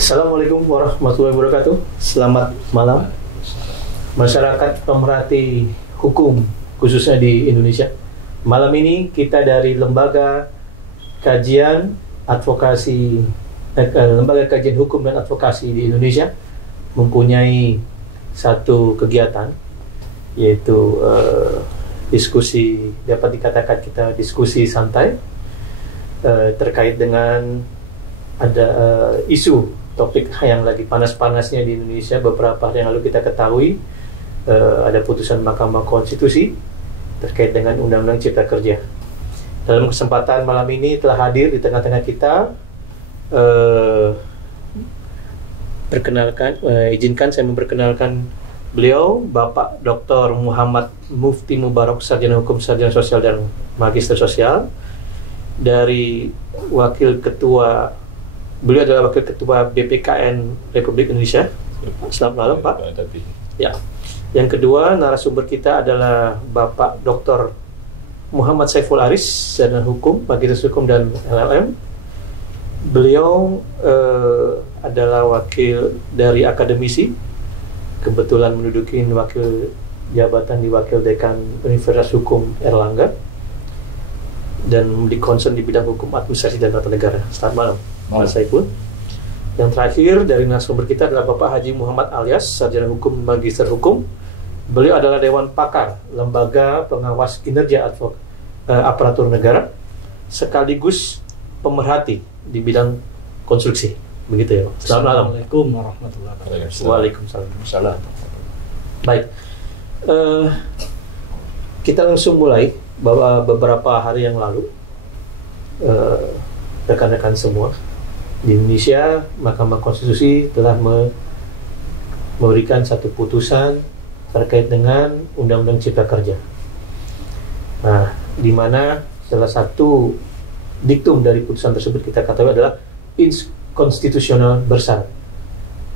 Assalamualaikum warahmatullahi wabarakatuh. Selamat malam masyarakat pemerhati hukum khususnya di Indonesia. Malam ini kita dari Lembaga Kajian Advokasi Lembaga Kajian Hukum dan Advokasi di Indonesia mempunyai satu kegiatan, yaitu diskusi, dapat dikatakan kita diskusi santai terkait dengan ada isu topik yang lagi panas-panasnya di Indonesia. Beberapa hari yang lalu kita ketahui ada putusan Mahkamah Konstitusi terkait dengan Undang-Undang Cipta Kerja. Dalam kesempatan malam ini telah hadir di tengah-tengah kita, izinkan saya memperkenalkan beliau, Bapak Dr. Muhammad Mufti Mubarak, Sarjana Hukum, Sarjana Sosial dan Magister Sosial. Dari Wakil Ketua, beliau adalah Wakil Ketua BPKN Republik Indonesia. Selamat malam, Pak. Ya. Yang kedua, narasumber kita adalah Bapak Dr. Muhammad Saiful Aris, Sarjana Hukum, Magister Hukum dan LLM. Beliau adalah wakil dari akademisi, kebetulan menduduki wakil jabatan di Wakil Dekan Universitas Hukum Erlangga, dan di concern di bidang hukum administrasi dan tata negara. Selamat malam, Pak Saiful. Yang terakhir dari narasumber kita adalah Bapak Haji Muhammad Alias, Sarjana Hukum, Magister Hukum. Beliau adalah Dewan Pakar Lembaga Pengawas Kinerja Aparatur Negara, sekaligus pemerhati di bidang konstruksi. Begitu ya, Pak. Selamat malam. Assalamualaikum warahmatullahi wabarakatuh. Waalaikumsalam. Baik, kita langsung mulai. Bahwa beberapa hari yang lalu rekan-rekan semua di Indonesia, Mahkamah Konstitusi telah memberikan satu putusan terkait dengan Undang-Undang Cipta Kerja. Nah, di mana salah satu diktum dari putusan tersebut kita katakan adalah inkonstitusional bersyarat.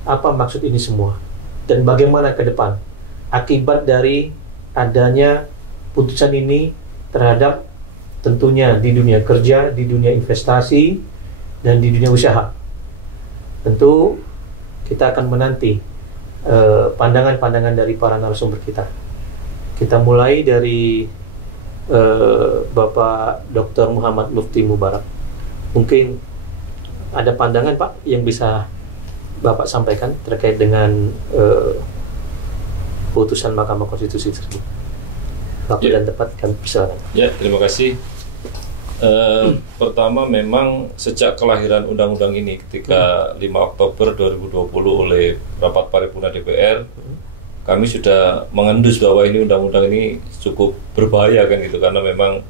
Apa maksud ini semua? Dan bagaimana ke depan akibat dari adanya putusan ini terhadap tentunya di dunia kerja, di dunia investasi, dan di dunia usaha. Tentu kita akan menanti pandangan-pandangan dari para narasumber kita. Kita mulai dari Bapak Dr. Muhammad Mufti Mubarak. Mungkin ada pandangan, Pak, yang bisa Bapak sampaikan terkait dengan putusan Mahkamah Konstitusi tersebut. Waktu dan tepat kami persilakan. Ya, terima kasih. Pertama, memang sejak kelahiran undang-undang ini ketika 5 Oktober 2020 oleh rapat paripurna DPR, kami sudah mengendus bahwa ini undang-undang ini cukup berbahaya kan gitu, karena memang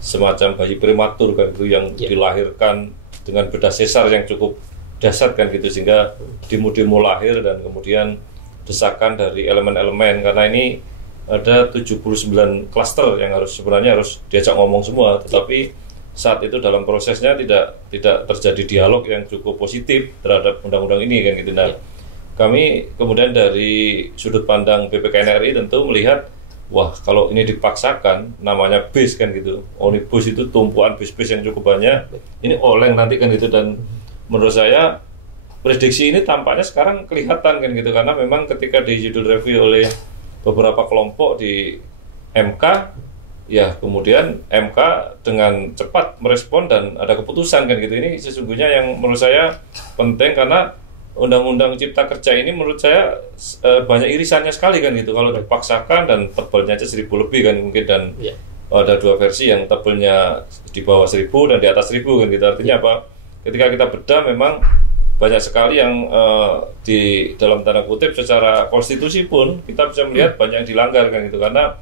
semacam bayi prematur kan itu yang dilahirkan dengan bedah sesar yang cukup dahsyat kan gitu, sehingga demo-demo lahir dan kemudian desakan dari elemen-elemen, karena ini ada 79 klaster yang sebenarnya harus diajak ngomong semua, tetapi saat itu dalam prosesnya tidak terjadi dialog yang cukup positif terhadap undang-undang ini kan gitu. Nah, kami kemudian dari sudut pandang BPKN RI tentu melihat, wah, kalau ini dipaksakan, namanya bis kan gitu, omnibus itu tumpuan bis-bis yang cukup banyak, ini oleng nanti kan gitu. Dan menurut saya prediksi ini tampaknya sekarang kelihatan kan gitu, karena memang ketika di judul review oleh beberapa kelompok di MK, ya kemudian MK dengan cepat merespon dan ada keputusan kan gitu. Ini sesungguhnya yang menurut saya penting, karena Undang-Undang Cipta Kerja ini menurut saya banyak irisannya sekali kan gitu. Kalau dipaksakan dan tebalnya aja 1000 lebih kan mungkin, dan ada dua versi yang tebalnya di bawah 1000 dan di atas 1000 kan gitu. Artinya apa? Ketika kita bedah memang banyak sekali yang di dalam tanda kutip secara konstitusi pun kita bisa melihat banyak yang dilanggar kan gitu, karena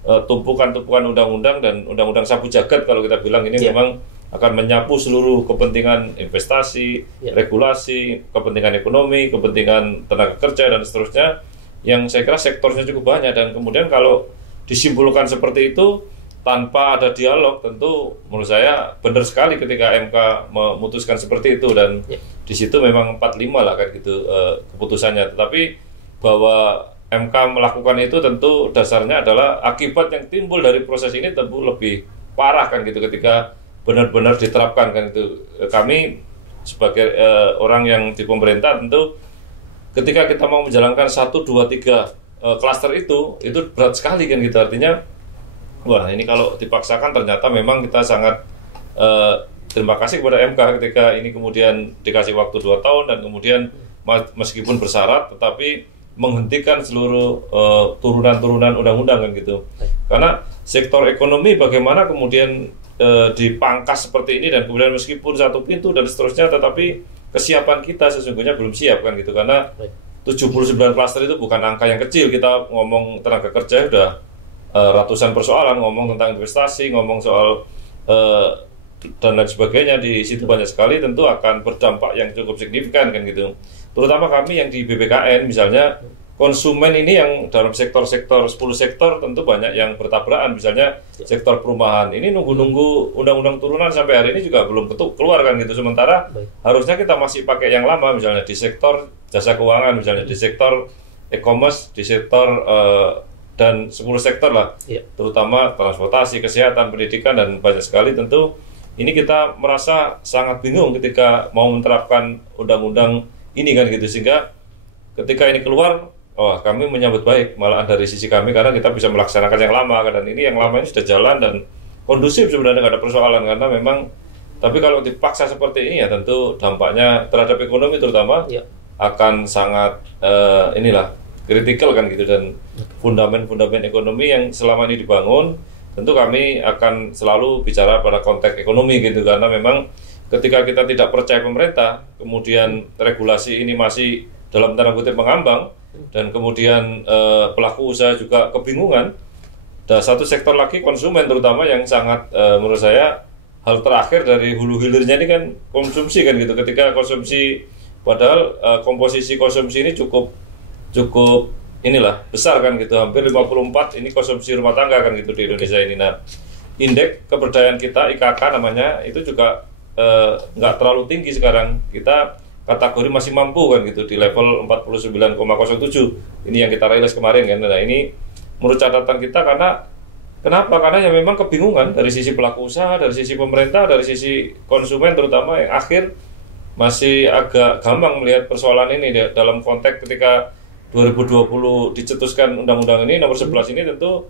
tumpukan-tumpukan undang-undang dan undang-undang sapu jagat kalau kita bilang ini memang akan menyapu seluruh kepentingan investasi, regulasi, kepentingan ekonomi, kepentingan tenaga kerja dan seterusnya, yang saya kira sektornya cukup banyak. Dan kemudian kalau disimpulkan seperti itu tanpa ada dialog, tentu menurut saya benar sekali ketika MK memutuskan seperti itu, dan di situ memang 45 lah kan gitu keputusannya. Tetapi bahwa MK melakukan itu tentu dasarnya adalah akibat yang timbul dari proses ini tentu lebih parah kan gitu ketika benar-benar diterapkan kan itu. Kami sebagai orang yang di pemerintah tentu ketika kita mau menjalankan 1, 2, 3 klaster itu berat sekali kan gitu. Artinya wah ini kalau dipaksakan ternyata memang kita sangat terima kasih kepada MK ketika ini kemudian dikasih waktu 2 tahun dan kemudian meskipun bersyarat tetapi menghentikan seluruh turunan-turunan undang-undang kan gitu. Karena sektor ekonomi bagaimana kemudian dipangkas seperti ini dan kemudian meskipun 1 pintu dan seterusnya tetapi kesiapan kita sesungguhnya belum siap kan gitu. Karena 79 klaster itu bukan angka yang kecil. Kita ngomong tenaga kerja udah ratusan persoalan, ngomong tentang investasi, ngomong soal dan lain sebagainya, di situ banyak sekali tentu akan berdampak yang cukup signifikan kan gitu. Terutama kami yang di BPKN misalnya, konsumen ini yang dalam sektor-sektor 10 sektor tentu banyak yang bertabrakan. Misalnya sektor perumahan ini nunggu-nunggu undang-undang turunan sampai hari ini juga belum keluar kan gitu. Sementara harusnya kita masih pakai yang lama, misalnya di sektor jasa keuangan, misalnya di sektor e-commerce, di sektor dan 10 sektor lah, terutama transportasi, kesehatan, pendidikan dan banyak sekali. Tentu ini kita merasa sangat bingung ketika mau menerapkan undang-undang ini kan gitu, sehingga ketika ini keluar, kami menyambut baik malahan dari sisi kami karena kita bisa melaksanakan yang lama, dan ini yang lama ini sudah jalan dan kondusif sebenarnya, nggak ada persoalan. Karena memang, tapi kalau dipaksa seperti ini ya tentu dampaknya terhadap ekonomi terutama akan sangat kritikal kan gitu, dan fundament-fundament ekonomi yang selama ini dibangun tentu kami akan selalu bicara pada konteks ekonomi gitu. Karena memang ketika kita tidak percaya pemerintah, kemudian regulasi ini masih dalam tanda kutip mengambang, dan kemudian pelaku usaha juga kebingungan. Dan satu sektor lagi konsumen terutama yang sangat menurut saya hal terakhir dari hulu hilirnya ini kan konsumsi kan gitu. Ketika konsumsi, padahal komposisi konsumsi ini cukup besar kan gitu, hampir 54 ini konsumsi rumah tangga kan gitu di Indonesia ini. Nah, indeks kepercayaan kita IKK namanya itu juga nggak terlalu tinggi sekarang. Kita kategori masih mampu kan gitu di level 49,07. Ini yang kita rilis kemarin kan. Nah, ini menurut catatan kita kenapa? Karena ya memang kebingungan dari sisi pelaku usaha, dari sisi pemerintah, dari sisi konsumen terutama yang akhir masih agak gampang melihat persoalan ini dalam konteks ketika 2020 dicetuskan undang-undang ini nomor 11 ini. Tentu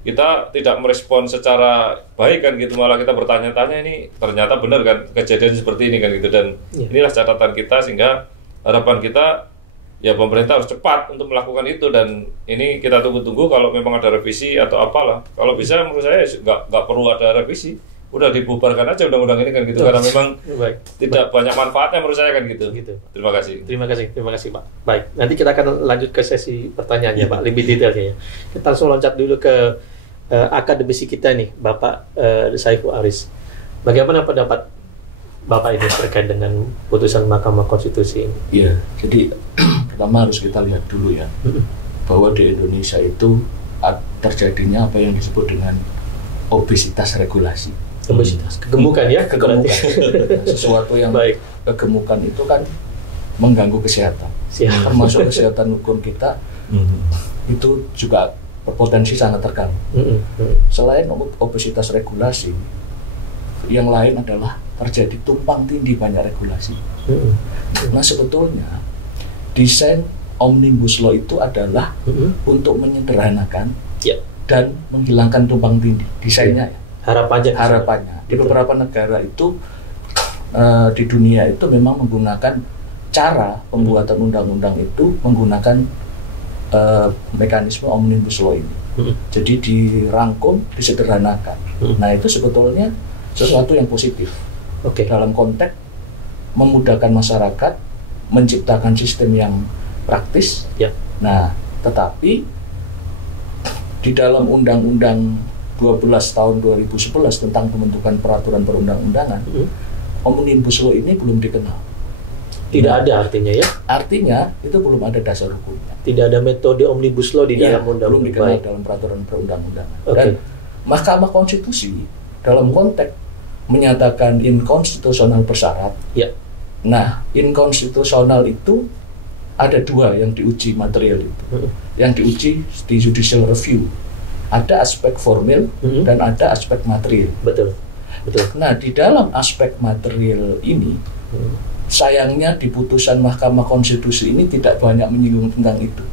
kita tidak merespon secara baik kan gitu, malah kita bertanya-tanya ini ternyata benar kan kejadian seperti ini kan gitu. Dan inilah catatan kita, sehingga harapan kita ya pemerintah harus cepat untuk melakukan itu. Dan ini kita tunggu-tunggu kalau memang ada revisi atau apalah. Kalau bisa menurut saya nggak perlu ada revisi, udah dibubarkan aja undang-undang ini kan gitu. Karena memang tidak banyak manfaatnya menurut saya kan gitu. Terima kasih Pak. Baik, nanti kita akan lanjut ke sesi pertanyaannya Pak, lebih detailnya ya. Kita langsung loncat dulu ke akademisi kita nih, Bapak Saiful Aris. Bagaimana pendapat Bapak ini terkait dengan putusan Mahkamah Konstitusi ini? Iya, jadi pertama harus kita lihat dulu ya, bahwa di Indonesia itu terjadinya apa yang disebut dengan obesitas regulasi. Obesitas, kegemukan ya? Kegemukan. Sesuatu yang kegemukan itu kan mengganggu kesehatan. Termasuk kesehatan hukum kita, itu juga berpotensi sangat terganggu. Selain obesitas regulasi, yang lain adalah terjadi tumpang tindih banyak regulasi. Nah, sebetulnya desain Omnibus Law itu adalah untuk menyederhanakan dan menghilangkan tumpang tindih. Desainnya harapannya di beberapa negara itu di dunia itu memang menggunakan cara pembuatan undang-undang itu menggunakan mekanisme Omnibus Law ini. Jadi dirangkum, disederhanakan. Nah, itu sebetulnya sesuatu yang positif dalam konteks memudahkan masyarakat, menciptakan sistem yang praktis. Nah, tetapi di dalam Undang-Undang 12 tahun 2011 tentang pembentukan peraturan perundang-undangan, Omnibus Law ini belum dikenal. Tidak ada artinya ya? Artinya itu belum ada dasar hukumnya. Tidak ada metode Omnibus Law di dalam undang-undang. Belum dikenal dalam peraturan perundang-undangan. Dan Mahkamah Konstitusi dalam konteks menyatakan inkonstitusional bersyarat. Nah, inkonstitusional itu ada dua yang diuji material itu. Yang diuji di judicial review. Ada aspek formil dan ada aspek material. Betul. Nah, di dalam aspek material ini Sayangnya di putusan Mahkamah Konstitusi ini tidak banyak menyinggung tentang itu.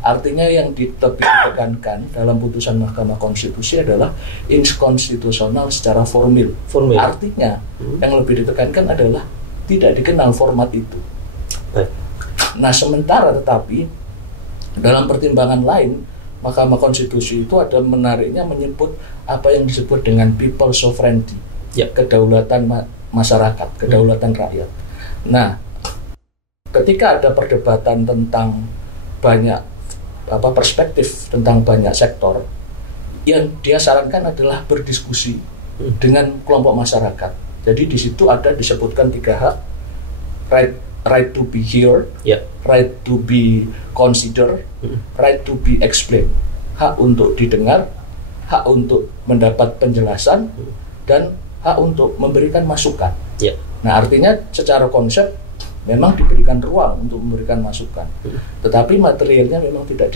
Artinya yang lebih ditekankan dalam putusan Mahkamah Konstitusi adalah inkonstitusional secara formil. Artinya yang lebih ditekankan adalah tidak dikenal format itu. Nah, sementara tetapi dalam pertimbangan lain, Mahkamah Konstitusi itu ada menariknya menyebut apa yang disebut dengan people sovereignty, kedaulatan masyarakat, kedaulatan rakyat. Nah, ketika ada perdebatan tentang banyak perspektif tentang banyak sektor, yang dia sarankan adalah berdiskusi dengan kelompok masyarakat. Jadi di situ ada disebutkan 3 hak: right to be heard, right to be considered, right to be explained. Hak untuk didengar, hak untuk mendapat penjelasan, dan hak untuk memberikan masukan. Nah, artinya secara konsep memang diberikan ruang untuk memberikan masukan, tetapi materialnya memang tidak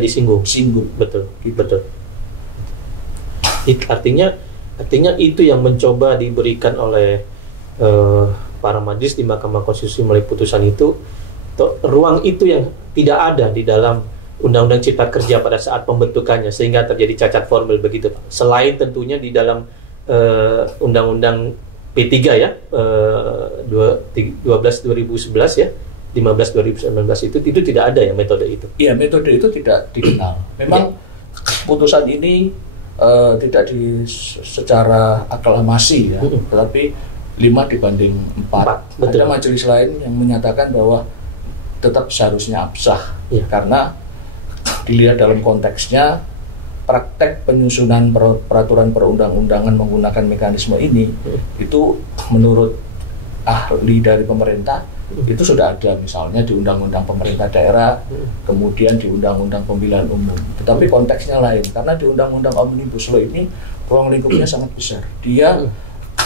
disinggung. Betul. Artinya itu yang mencoba diberikan oleh para majelis di Mahkamah Konstitusi melalui putusan itu. Ruang itu yang tidak ada di dalam Undang-Undang Cipta Kerja pada saat pembentukannya, sehingga terjadi cacat formil begitu, Pak. Selain tentunya di dalam Undang-Undang P3 ya, 12 2011 ya, 15 2019 itu tidak ada ya metode itu. Iya, metode itu tidak dikenal. Memang putusan ini tidak secara aklamasi ya, tetapi 5 dibanding 4. Ada majelis lain yang menyatakan bahwa tetap seharusnya absah, karena dilihat dalam konteksnya praktek penyusunan peraturan perundang-undangan menggunakan mekanisme ini itu menurut ahli dari pemerintah itu sudah ada, misalnya di Undang-Undang Pemerintah Daerah, kemudian di Undang-Undang Pemilihan Umum. Tetapi konteksnya lain, karena di Undang-Undang Omnibus Law ini ruang lingkupnya sangat besar. Dia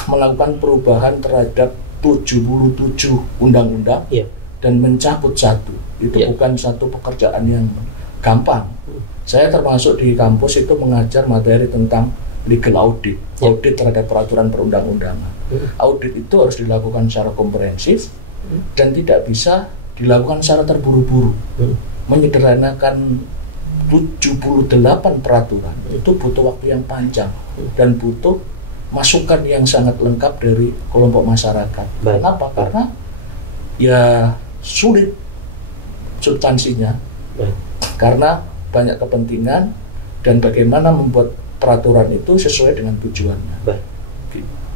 melakukan perubahan terhadap 77 undang-undang dan mencabut 1. Itu bukan satu pekerjaan yang gampang. Saya termasuk di kampus itu mengajar materi tentang legal audit, audit terhadap peraturan perundang-undangan. Audit itu harus dilakukan secara komprehensif dan tidak bisa dilakukan secara terburu-buru. Menyederhanakan 78 peraturan itu butuh waktu yang panjang dan butuh masukan yang sangat lengkap dari kelompok masyarakat. Kenapa? Karena ya sulit substansinya, karena banyak kepentingan dan bagaimana membuat peraturan itu sesuai dengan tujuannya.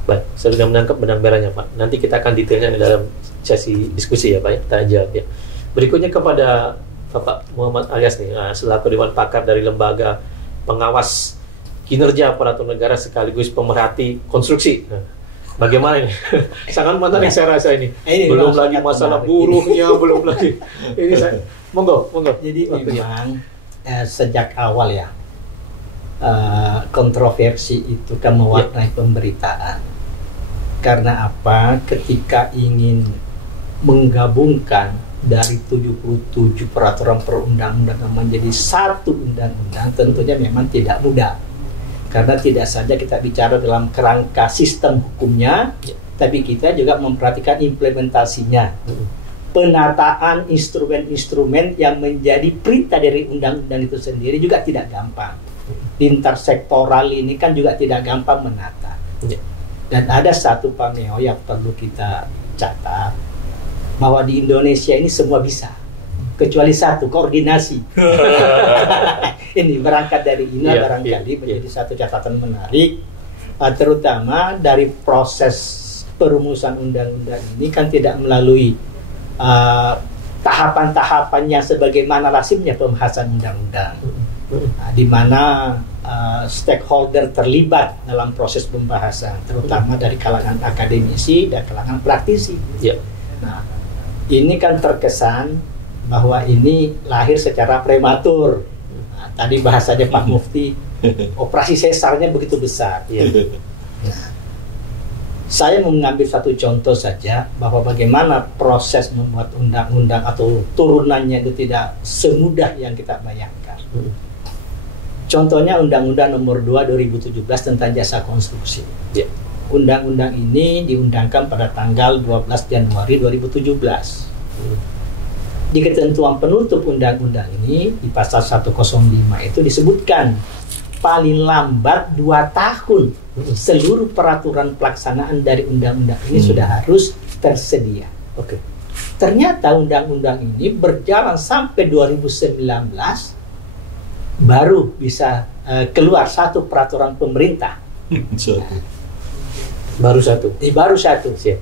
Baik, saya sudah menangkap benang merahnya, Pak. Nanti kita akan detailnya di dalam sesi diskusi ya, Pak, ya. Tanya jawab ya. Berikutnya kepada Bapak Muhammad Alyas nih, selaku Dewan Pakar dari Lembaga Pengawas Kinerja Aparatur Negara sekaligus pemerhati konstruksi. Bagaimana ini? Sangat menarik saya rasa ini. Belum lagi masalah buruhnya, belum lagi. Ini saya monggo. Jadi memang sejak awal ya kontroversi itu kan mewarnai pemberitaan. Karena apa? Ketika ingin menggabungkan dari 77 peraturan perundang-undangan menjadi satu undang-undang, tentunya memang tidak mudah. Karena tidak saja kita bicara dalam kerangka sistem hukumnya, tapi kita juga memperhatikan implementasinya. Penataan instrumen-instrumen yang menjadi perintah dari undang-undang itu sendiri juga tidak gampang. Intersektoral ini kan juga tidak gampang menata. Dan ada satu pameo yang perlu kita catat, bahwa di Indonesia ini semua bisa, kecuali satu, koordinasi. Ini berangkat dari ini barangkali menjadi satu catatan menarik, terutama dari proses perumusan undang-undang ini kan tidak melalui tahapan-tahapannya sebagaimana lazimnya pembahasan undang-undang, di mana stakeholder terlibat dalam proses pembahasan, terutama dari kalangan akademisi dan kalangan praktisi. Nah, ini kan terkesan bahwa ini lahir secara prematur. Nah, tadi bahasanya Pak Mufti, operasi sesarnya begitu besar. Nah, saya mengambil satu contoh saja bahwa bagaimana proses membuat undang-undang atau turunannya itu tidak semudah yang kita bayangkan. Contohnya Undang-Undang Nomor 2 2017 tentang jasa konstruksi. undang-undang ini diundangkan pada tanggal 12 Januari 2017. Di ketentuan penutup undang-undang ini di pasal 105 itu disebutkan paling lambat 2 tahun seluruh peraturan pelaksanaan dari undang-undang ini sudah harus tersedia. Oke. Ternyata undang-undang ini berjalan sampai 2019 baru bisa keluar satu peraturan pemerintah. Baru satu. Baru satu. Siap.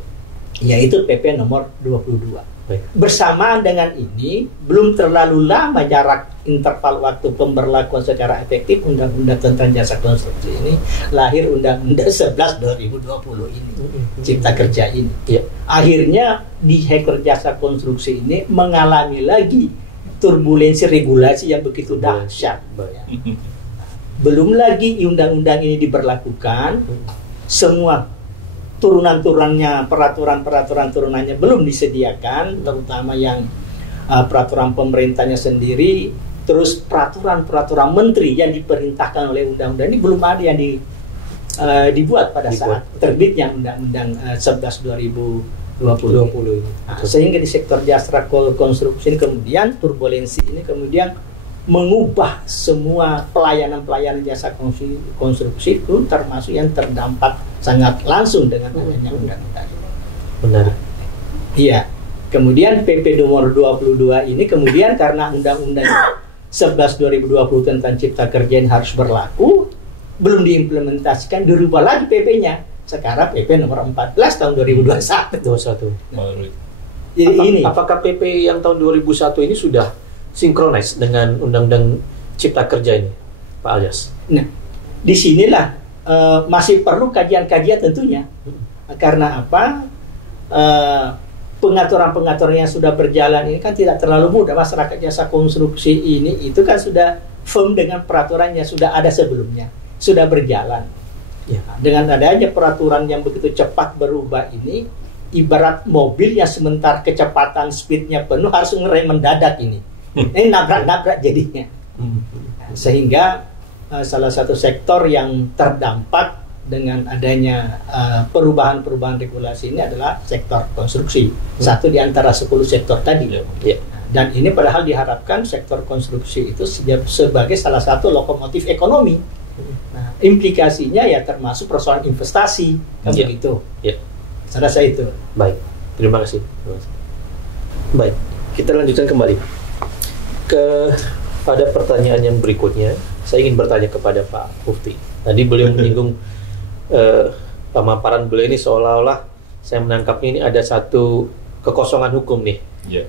Yaitu PP nomor 22. Baik. Bersamaan dengan ini, belum terlalu lama jarak interval waktu pemberlakuan secara efektif Undang-Undang tentang Jasa Konstruksi ini, lahir Undang-Undang 11 2020 ini, Cipta Kerja ini. Ya. Akhirnya di sektor jasa konstruksi ini mengalami lagi turbulensi regulasi yang begitu dahsyat. Belum lagi undang-undang ini diberlakukan, semua turunan-turunannya, peraturan-peraturan turunannya belum disediakan, terutama yang peraturan pemerintahnya sendiri, terus peraturan-peraturan menteri yang diperintahkan oleh undang-undang ini belum ada yang dibuat pada saat terbitnya Undang-Undang 11 2020 ini. Sehingga di sektor jasa konstruksi ini kemudian turbulensi ini kemudian mengubah semua pelayanan-pelayanan jasa konstruksi itu, termasuk yang terdampak sangat langsung dengan adanya undang-undang ini. Benar. Iya. Kemudian PP nomor 22 ini kemudian karena undang-undang 11 2020 tentang Cipta Kerja ini harus berlaku, belum diimplementasikan, dirubah lagi PP-nya. Sekarang PP nomor 14 tahun 2021. Baru. Jadi ini apakah PP yang tahun 2001 ini sudah sinkronis dengan Undang-Undang Cipta Kerja ini, Pak Alyas? Nah, disinilah masih perlu kajian-kajian tentunya. Karena apa? Pengaturan-pengaturan yang sudah berjalan ini kan tidak terlalu mudah. Masyarakat jasa konstruksi ini itu kan sudah firm dengan peraturan yang sudah ada sebelumnya, sudah berjalan. Ya. Dengan adanya peraturan yang begitu cepat berubah ini, ibarat mobil yang sementara kecepatan speednya penuh harus ngerem mendadak ini. Ini nabrak-nabrak jadinya. Sehingga salah satu sektor yang terdampak dengan adanya perubahan-perubahan regulasi ini adalah sektor konstruksi. Satu di antara 10 sektor tadi. Dan ini padahal diharapkan sektor konstruksi itu sebagai salah satu lokomotif ekonomi. Nah, implikasinya ya termasuk persoalan investasi, kan begitu. Saya rasa itu. Baik, terima kasih. Baik, kita lanjutkan kembali pada pertanyaan yang berikutnya. Saya ingin bertanya kepada Pak Mufti. Tadi beliau menyinggung pemaparan beliau ini seolah-olah saya menangkap ini ada satu kekosongan hukum nih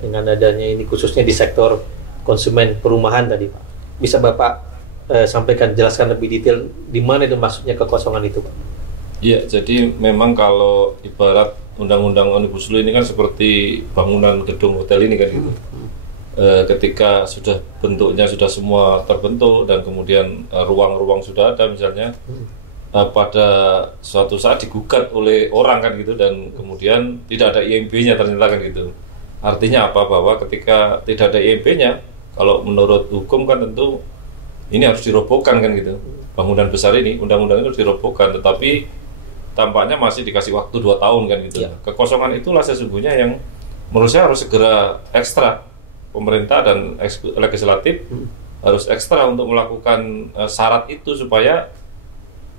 dengan adanya ini khususnya di sektor konsumen perumahan tadi, Pak. Bisa Bapak sampaikan, jelaskan lebih detail di mana itu maksudnya kekosongan itu, Pak? Iya, jadi memang kalau ibarat Undang-Undang Omnibus Law ini kan seperti bangunan gedung hotel ini kan gitu. Ketika sudah bentuknya sudah semua terbentuk dan kemudian ruang-ruang sudah ada misalnya, pada suatu saat digugat oleh orang kan gitu, dan kemudian tidak ada IMB-nya ternyata kan gitu. Artinya apa? Bahwa ketika tidak ada IMB-nya, kalau menurut hukum kan tentu ini harus dirobohkan kan gitu. Bangunan besar ini, undang-undang itu harus dirobohkan, tetapi tampaknya masih dikasih waktu 2 tahun kan gitu. Kekosongan itulah sesungguhnya yang menurut saya harus segera ekstra. Pemerintah dan legislatif harus ekstra untuk melakukan syarat itu supaya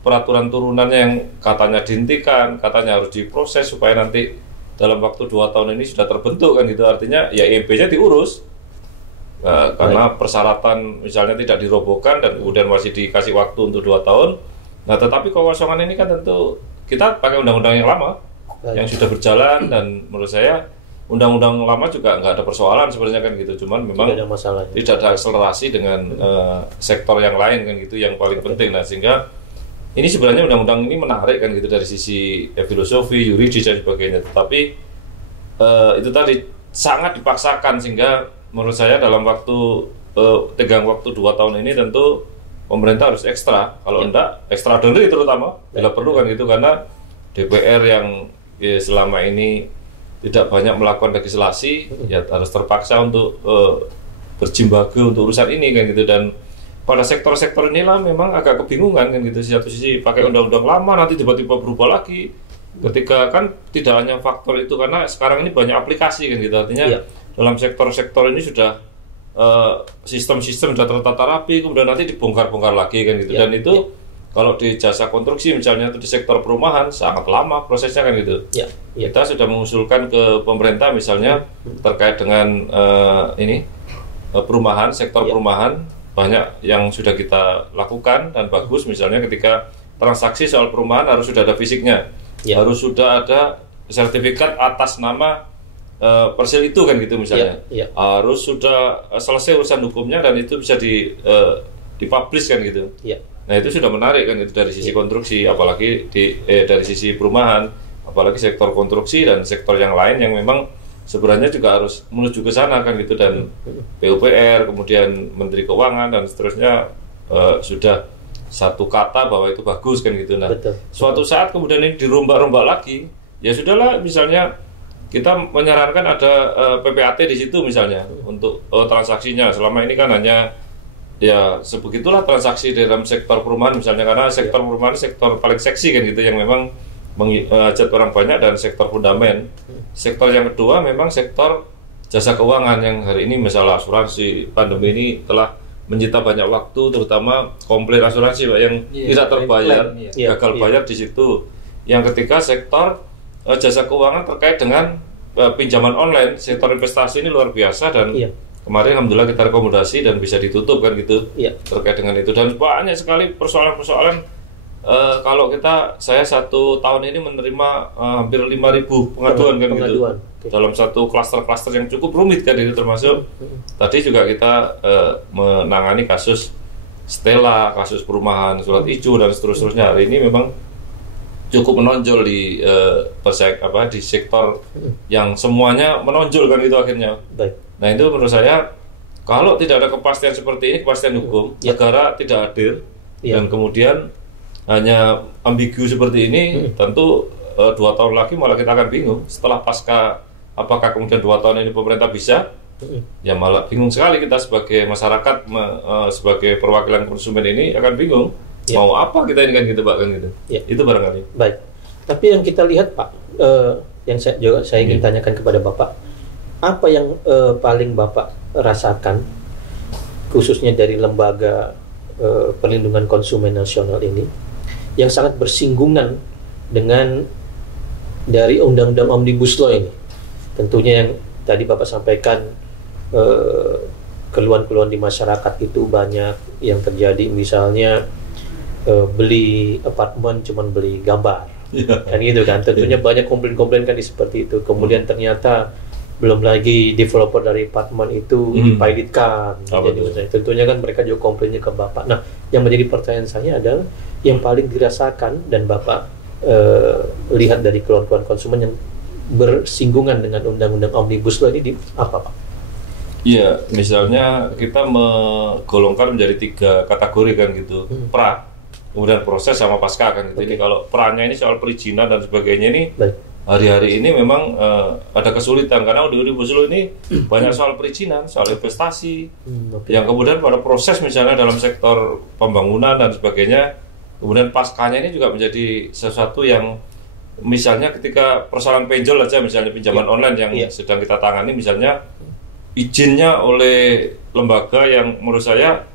peraturan turunannya yang katanya dihentikan, katanya harus diproses supaya nanti dalam waktu 2 tahun ini sudah terbentuk kan gitu. Artinya ya IMB-nya diurus. Karena persyaratan misalnya tidak dirobohkan dan kemudian masih dikasih waktu untuk 2 tahun. Nah, tetapi kekosongan ini kan tentu kita pakai undang-undang yang lama yang sudah berjalan, dan menurut saya undang-undang lama juga nggak ada persoalan sebenarnya kan gitu. Cuman memang tidak ada masalah, tidak ada akselerasi dengan sektor yang lain kan gitu yang paling penting. Nah, sehingga ini sebenarnya undang-undang ini menarik kan gitu dari sisi filosofi, yuridis dan sebagainya. Tetapi itu tadi sangat dipaksakan, sehingga menurut saya dalam waktu tegang waktu 2 tahun ini tentu pemerintah harus ekstra. Kalau enggak, extraordinary terutama bila perlu kan gitu, karena DPR yang selama ini tidak banyak melakukan legislasi ya harus terpaksa untuk berjibaku untuk urusan ini kan gitu. Dan pada sektor-sektor inilah memang agak kebingungan kan gitu. Di satu sisi pakai undang-undang lama, nanti tiba-tiba berubah lagi. Ketika kan tidak hanya faktor itu, karena sekarang ini banyak aplikasi kan gitu. Artinya dalam sektor-sektor ini sudah sistem-sistem sudah tertata rapi, kemudian nanti dibongkar-bongkar lagi kan gitu. Dan itu kalau di jasa konstruksi misalnya, atau di sektor perumahan sangat lama prosesnya kan gitu. Kita sudah mengusulkan ke pemerintah misalnya terkait dengan perumahan, sektor perumahan, banyak yang sudah kita lakukan dan bagus. Misalnya ketika transaksi soal perumahan harus sudah ada fisiknya, harus sudah ada sertifikat atas nama persil itu kan gitu misalnya, harus sudah selesai urusan hukumnya dan itu bisa dipublish kan gitu. Nah itu sudah menarik kan itu dari sisi konstruksi, apalagi dari sisi perumahan, apalagi sektor konstruksi dan sektor yang lain yang memang sebenarnya juga harus menuju ke sana kan gitu. Dan PUPR, kemudian Menteri Keuangan dan seterusnya sudah satu kata bahwa itu bagus kan gitu. Nah suatu saat kemudian ini dirombak-rombak lagi, ya sudahlah, misalnya kita menyarankan ada PPAT di situ misalnya untuk transaksinya. Selama ini kan hanya ya sebegitulah transaksi dalam sektor perumahan misalnya, karena sektor perumahan sektor paling seksi kan gitu, yang memang menghajat orang banyak, dan sektor fundament. Sektor yang kedua memang sektor jasa keuangan, yang hari ini masalah asuransi pandemi ini telah menyita banyak waktu, terutama komplain asuransi Pak, yang tidak terbayar, gagal bayar di situ. Yang ketiga sektor jasa keuangan terkait dengan pinjaman online. Sektor investasi ini luar biasa, dan kemarin alhamdulillah kita rekomendasi dan bisa ditutup kan gitu terkait dengan itu. Dan banyak sekali persoalan-persoalan. Kalau saya 1 tahun ini menerima hampir 5.000 pengaduan kan gitu, dalam satu klaster-klaster yang cukup rumit kan itu, termasuk tadi juga kita menangani kasus Stella, kasus perumahan Surat Ijo dan seterusnya. Hari ini memang cukup menonjol di di sektor yang semuanya menonjol kan itu akhirnya. Nah itu menurut saya, kalau tidak ada kepastian seperti ini, kepastian hukum, negara tidak hadir, dan kemudian hanya ambigu seperti ini, tentu 2 tahun lagi malah kita akan bingung. Setelah pasca, apakah kemudian 2 tahun ini pemerintah bisa? Ya malah bingung sekali kita sebagai masyarakat, sebagai perwakilan konsumen ini akan bingung. Mau apa kita ini kan gitu Pak kan gitu. Itu barangkali. Baik. Tapi yang kita lihat Pak, yang saya ingin tanyakan kepada Bapak, apa yang paling Bapak rasakan khususnya dari lembaga perlindungan konsumen nasional ini, yang sangat bersinggungan dengan dari Undang-Undang Omnibus Law ini? Tentunya yang tadi Bapak sampaikan, keluhan-keluhan di masyarakat itu banyak yang terjadi, misalnya beli apartemen cuman beli gambar, kan gitu kan. Tentunya banyak komplain-komplain kan seperti itu. Kemudian ternyata belum lagi developer dari apartemen itu dipilotkan. Jadi tentunya kan mereka juga komplainnya ke Bapak. Nah, yang menjadi pertanyaan saya adalah yang paling dirasakan dan Bapak lihat dari keluhan-keluhan konsumen yang bersinggungan dengan Undang-Undang Omnibus Law ini apa Pak? Iya, misalnya kita menggolongkan menjadi 3 kategori kan gitu, pra, kemudian proses sama pasca kan gitu. Ini kalau pra-nya ini soal perizinan dan sebagainya ini, hari-hari ini memang ada kesulitan karena Omnibus Law ini banyak soal perizinan, soal investasi, yang kemudian pada proses misalnya dalam sektor pembangunan dan sebagainya. Kemudian paskanya ini juga menjadi sesuatu yang misalnya ketika persoalan pinjol aja, misalnya pinjaman online yang sedang kita tangani, misalnya izinnya oleh lembaga yang menurut saya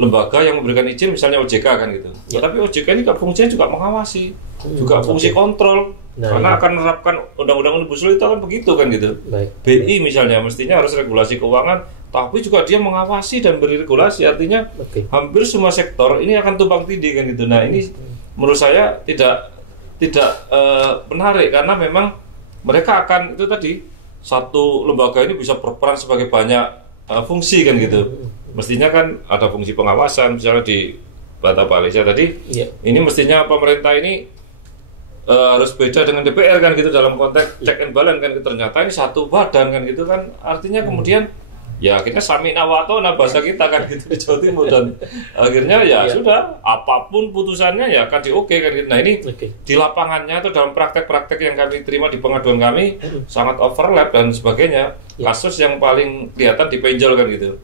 lembaga yang memberikan izin, misalnya OJK kan gitu. Tapi OJK ini fungsinya juga mengawasi, juga fungsi kontrol, karena akan menerapkan Undang-Undang Omnibus Law itu akan begitu kan gitu. BI misalnya mestinya harus regulasi keuangan, tapi juga dia mengawasi dan beri regulasi. Artinya hampir semua sektor ini akan tumpang tindih kan gitu. Nah ini menurut saya tidak menarik, karena memang mereka akan itu tadi, satu lembaga ini bisa berperan sebagai banyak fungsi kan gitu. Mestinya kan ada fungsi pengawasan misalnya di Bata Malaysia tadi. Ini mestinya pemerintah ini harus beda dengan DPR kan gitu dalam konteks check and balance kan. Ternyata ini satu badan kan gitu kan. Artinya kemudian Ya akhirnya samina wa atona bahasa kita kan gitu di Jawa Timur, dan akhirnya ya sudah apapun putusannya ya akan di-oke kan gitu. Nah ini di lapangannya atau dalam praktek-praktek yang kami terima di pengaduan kami sangat overlap dan sebagainya. Kasus yang paling kelihatan di Penjol kan gitu.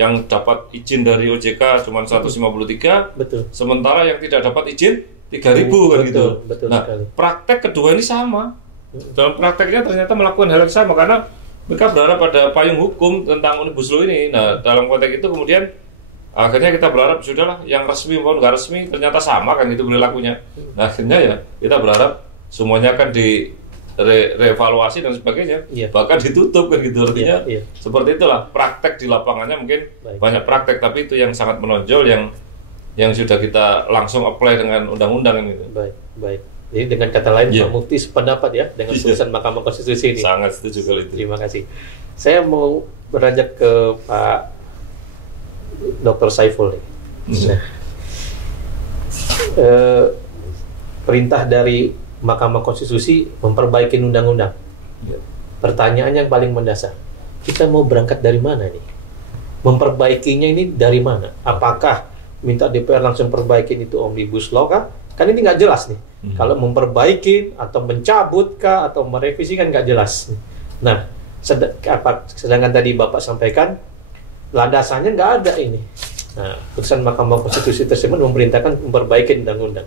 Yang dapat izin dari OJK cuma 153, sementara yang tidak dapat izin 3.000 kan gitu. Nah praktek kedua ini sama. Dalam prakteknya ternyata melakukan hal yang sama karena mereka berharap pada payung hukum tentang Omnibus Law ini. Nah, dalam konteks itu kemudian akhirnya kita berharap sudahlah yang resmi maupun nggak resmi ternyata sama kan itu perilakunya. Nah, akhirnya ya kita berharap semuanya akan reevaluasi dan sebagainya. Bahkan ditutup kan gitu. Artinya seperti itulah praktek di lapangannya mungkin banyak praktek, tapi itu yang sangat menonjol yang sudah kita langsung apply dengan undang-undang ini. Baik. Jadi dengan kata lain Pak Mufti sependapat ya dengan putusan Mahkamah Konstitusi ini. Sangat setuju kalau itu. Terima kasih. Saya mau beranjak ke Pak Dr. Saiful nih. Perintah dari Mahkamah Konstitusi memperbaiki undang-undang. Pertanyaan yang paling mendasar, kita mau berangkat dari mana nih? Memperbaikinya ini dari mana? Apakah minta DPR langsung perbaikin itu Omnibus Law kah? Kan ini nggak jelas nih. Kalau memperbaiki atau mencabut kah atau merevisi kan nggak jelas. Nah, sedangkan tadi Bapak sampaikan landasannya nggak ada ini. Nah, putusan Mahkamah Konstitusi tersebut memerintahkan memperbaiki undang-undang.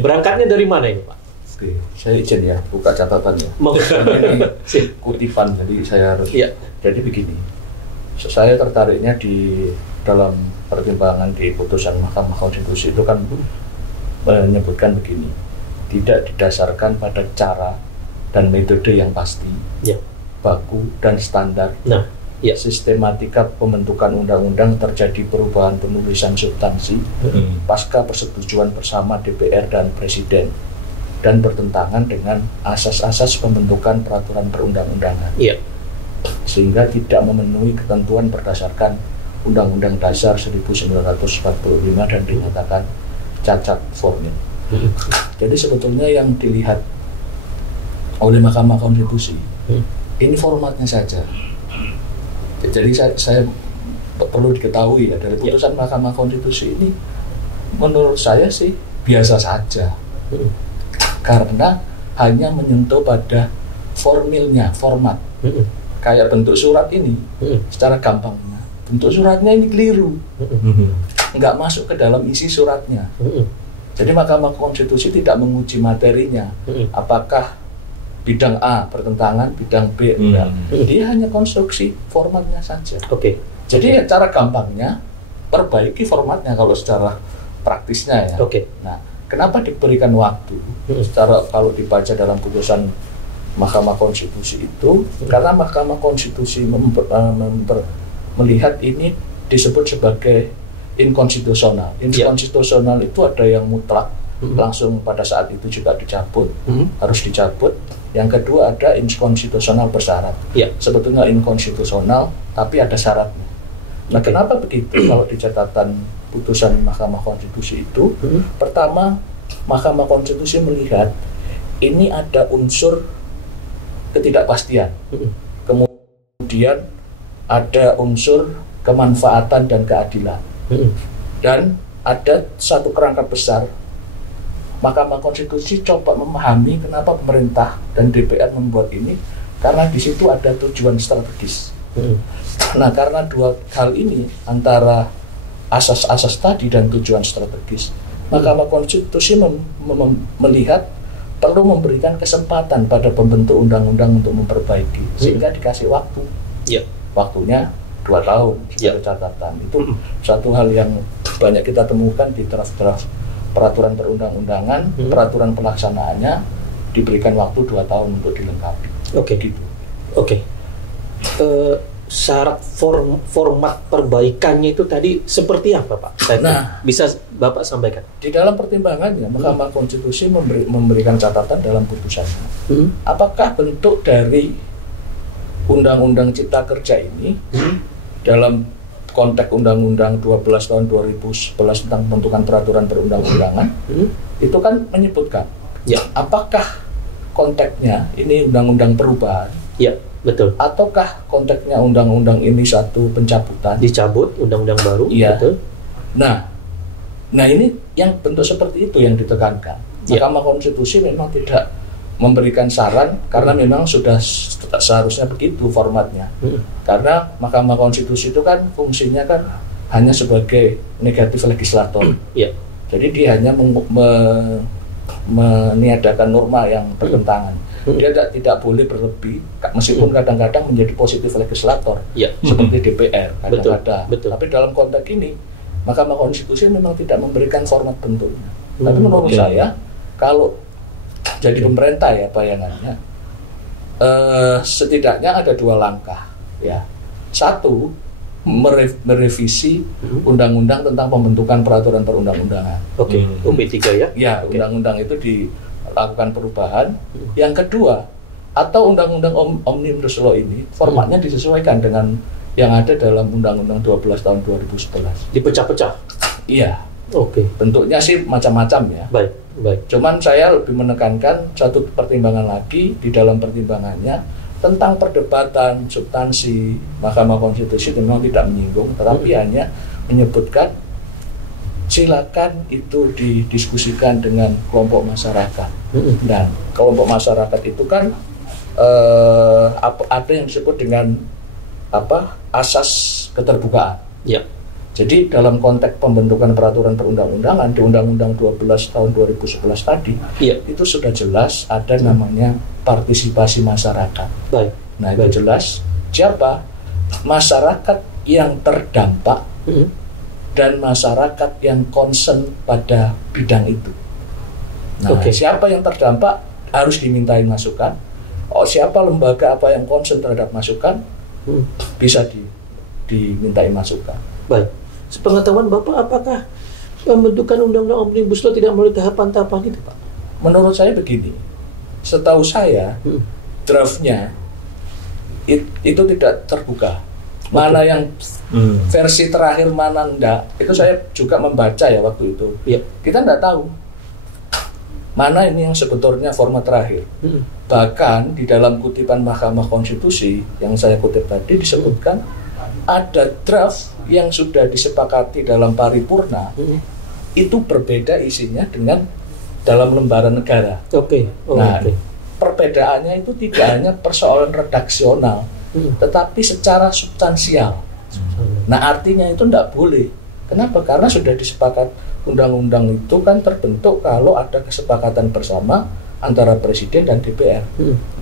Berangkatnya dari mana ini, Pak? Oke, saya izin ya buka catatannya. Ini kutipan, jadi saya harus. Jadi begini, saya tertariknya di dalam pertimbangan di putusan Mahkamah Konstitusi itu kan menyebutkan begini, tidak didasarkan pada cara dan metode yang pasti, baku dan standar. Sistematika pembentukan undang-undang terjadi perubahan penulisan substansi pasca persetujuan bersama DPR dan Presiden dan bertentangan dengan asas-asas pembentukan peraturan perundang-undangan, sehingga tidak memenuhi ketentuan berdasarkan Undang-Undang Dasar 1945 dan dinyatakan cacat formil. Jadi sebetulnya yang dilihat oleh Mahkamah Konstitusi ini formatnya saja. Jadi saya perlu diketahui ya, dari putusan Mahkamah Konstitusi ini menurut saya sih biasa saja, karena hanya menyentuh pada formilnya, format. Kayak bentuk surat ini, secara gampangnya bentuk suratnya ini keliru, nggak masuk ke dalam isi suratnya. Jadi Mahkamah Konstitusi tidak menguji materinya, apakah bidang A bertentangan, bidang B enggak. Dia hanya konstruksi formatnya saja. Jadi cara gampangnya perbaiki formatnya kalau secara praktisnya ya. Nah, kenapa diberikan waktu? Secara kalau dibaca dalam putusan Mahkamah Konstitusi itu, karena Mahkamah Konstitusi melihat ini disebut sebagai inkonstitusional. Inkonstitusional itu ada yang mutlak, langsung pada saat itu juga dicabut, harus dicabut. Yang kedua ada inkonstitusional bersyarat. Sebetulnya inkonstitusional, tapi ada syaratnya. Nah, kenapa begitu? Kalau di catatan putusan Mahkamah Konstitusi itu, pertama, Mahkamah Konstitusi melihat ini ada unsur ketidakpastian. Kemudian ada unsur kemanfaatan dan keadilan. Dan ada satu kerangka besar, Mahkamah Konstitusi coba memahami kenapa pemerintah dan DPR membuat ini, karena di situ ada tujuan strategis. Nah, karena dua hal ini, antara asas-asas tadi dan tujuan strategis, Mahkamah Konstitusi melihat perlu memberikan kesempatan pada pembentuk undang-undang untuk memperbaiki, sehingga dikasih waktu. Waktunya 2 tahun, catatan. Itu satu hal yang banyak kita temukan di draft-draft peraturan perundang-undangan, peraturan pelaksanaannya diberikan waktu 2 tahun untuk dilengkapi. Syarat format perbaikannya itu tadi seperti apa, Pak? Bisa Bapak sampaikan? Di dalam pertimbangannya, Mahkamah Konstitusi memberikan catatan dalam putusannya. Apakah bentuk dari Undang-Undang Cipta Kerja ini dalam konteks Undang-Undang 12 tahun 2011 tentang pembentukan peraturan perundang-undangan itu kan menyebutkan apakah konteksnya ini undang-undang perubahan Betul. Ataukah konteksnya undang-undang ini satu pencabutan? Dicabut undang-undang baru. Iya. Betul. Nah ini yang bentuk seperti itu yang ditekankan. Mahkamah Konstitusi memang tidak memberikan saran karena memang sudah seharusnya begitu formatnya. Karena Mahkamah Konstitusi itu kan fungsinya kan hanya sebagai negatif legislator. Jadi dia hanya meniadakan norma yang bertentangan. Dia tidak boleh berlebih, meskipun kadang-kadang menjadi positif legislator, seperti DPR kadang-kadang. Betul. Tapi dalam konteks ini, Mahkamah Konstitusi memang tidak memberikan format bentuknya. Tapi menurut saya, kalau jadi pemerintah ya bayangannya, setidaknya ada dua langkah. Ya, satu, merevisi undang-undang tentang pembentukan peraturan perundang-undangan. UP3 ya? Ya, undang-undang itu dilakukan perubahan. Yang kedua, atau undang-undang Omnibus Law ini formatnya disesuaikan dengan yang ada dalam Undang-Undang 12 tahun 2011. Dipecah-pecah? Iya. Bentuknya sih macam-macam ya. Baik. Cuman saya lebih menekankan satu pertimbangan lagi di dalam pertimbangannya tentang perdebatan substansi. Mahkamah Konstitusi memang tidak menyinggung, tetapi hanya menyebutkan silakan itu didiskusikan dengan kelompok masyarakat. Dan kelompok masyarakat itu kan ada yang disebut dengan asas keterbukaan. Jadi dalam konteks pembentukan peraturan perundang-undangan di Undang-Undang 12 tahun 2011 tadi, itu sudah jelas ada namanya partisipasi masyarakat. Nah itu jelas siapa? Masyarakat yang terdampak dan masyarakat yang concern pada bidang itu. Nah siapa yang terdampak harus dimintain masukan. Siapa lembaga apa yang concern terhadap masukan bisa dimintain masukan. Baik. Sepengetahuan Bapak, apakah pembentukan undang-undang Omnibus Law tidak melalui tahapan-tahapan itu, Pak? Menurut saya begini, setahu saya draftnya itu tidak terbuka. Mana yang versi terakhir, mana enggak, itu saya juga membaca ya waktu itu. Kita enggak tahu mana ini yang sebetulnya format terakhir. Bahkan di dalam kutipan Mahkamah Konstitusi yang saya kutip tadi disebutkan ada draft yang sudah disepakati dalam paripurna, itu berbeda isinya dengan dalam lembaran negara. Perbedaannya itu tidak hanya persoalan redaksional, tetapi secara substansial. Nah artinya itu tidak boleh. Kenapa? Karena sudah disepakat, undang-undang itu kan terbentuk kalau ada kesepakatan bersama antara Presiden dan DPR.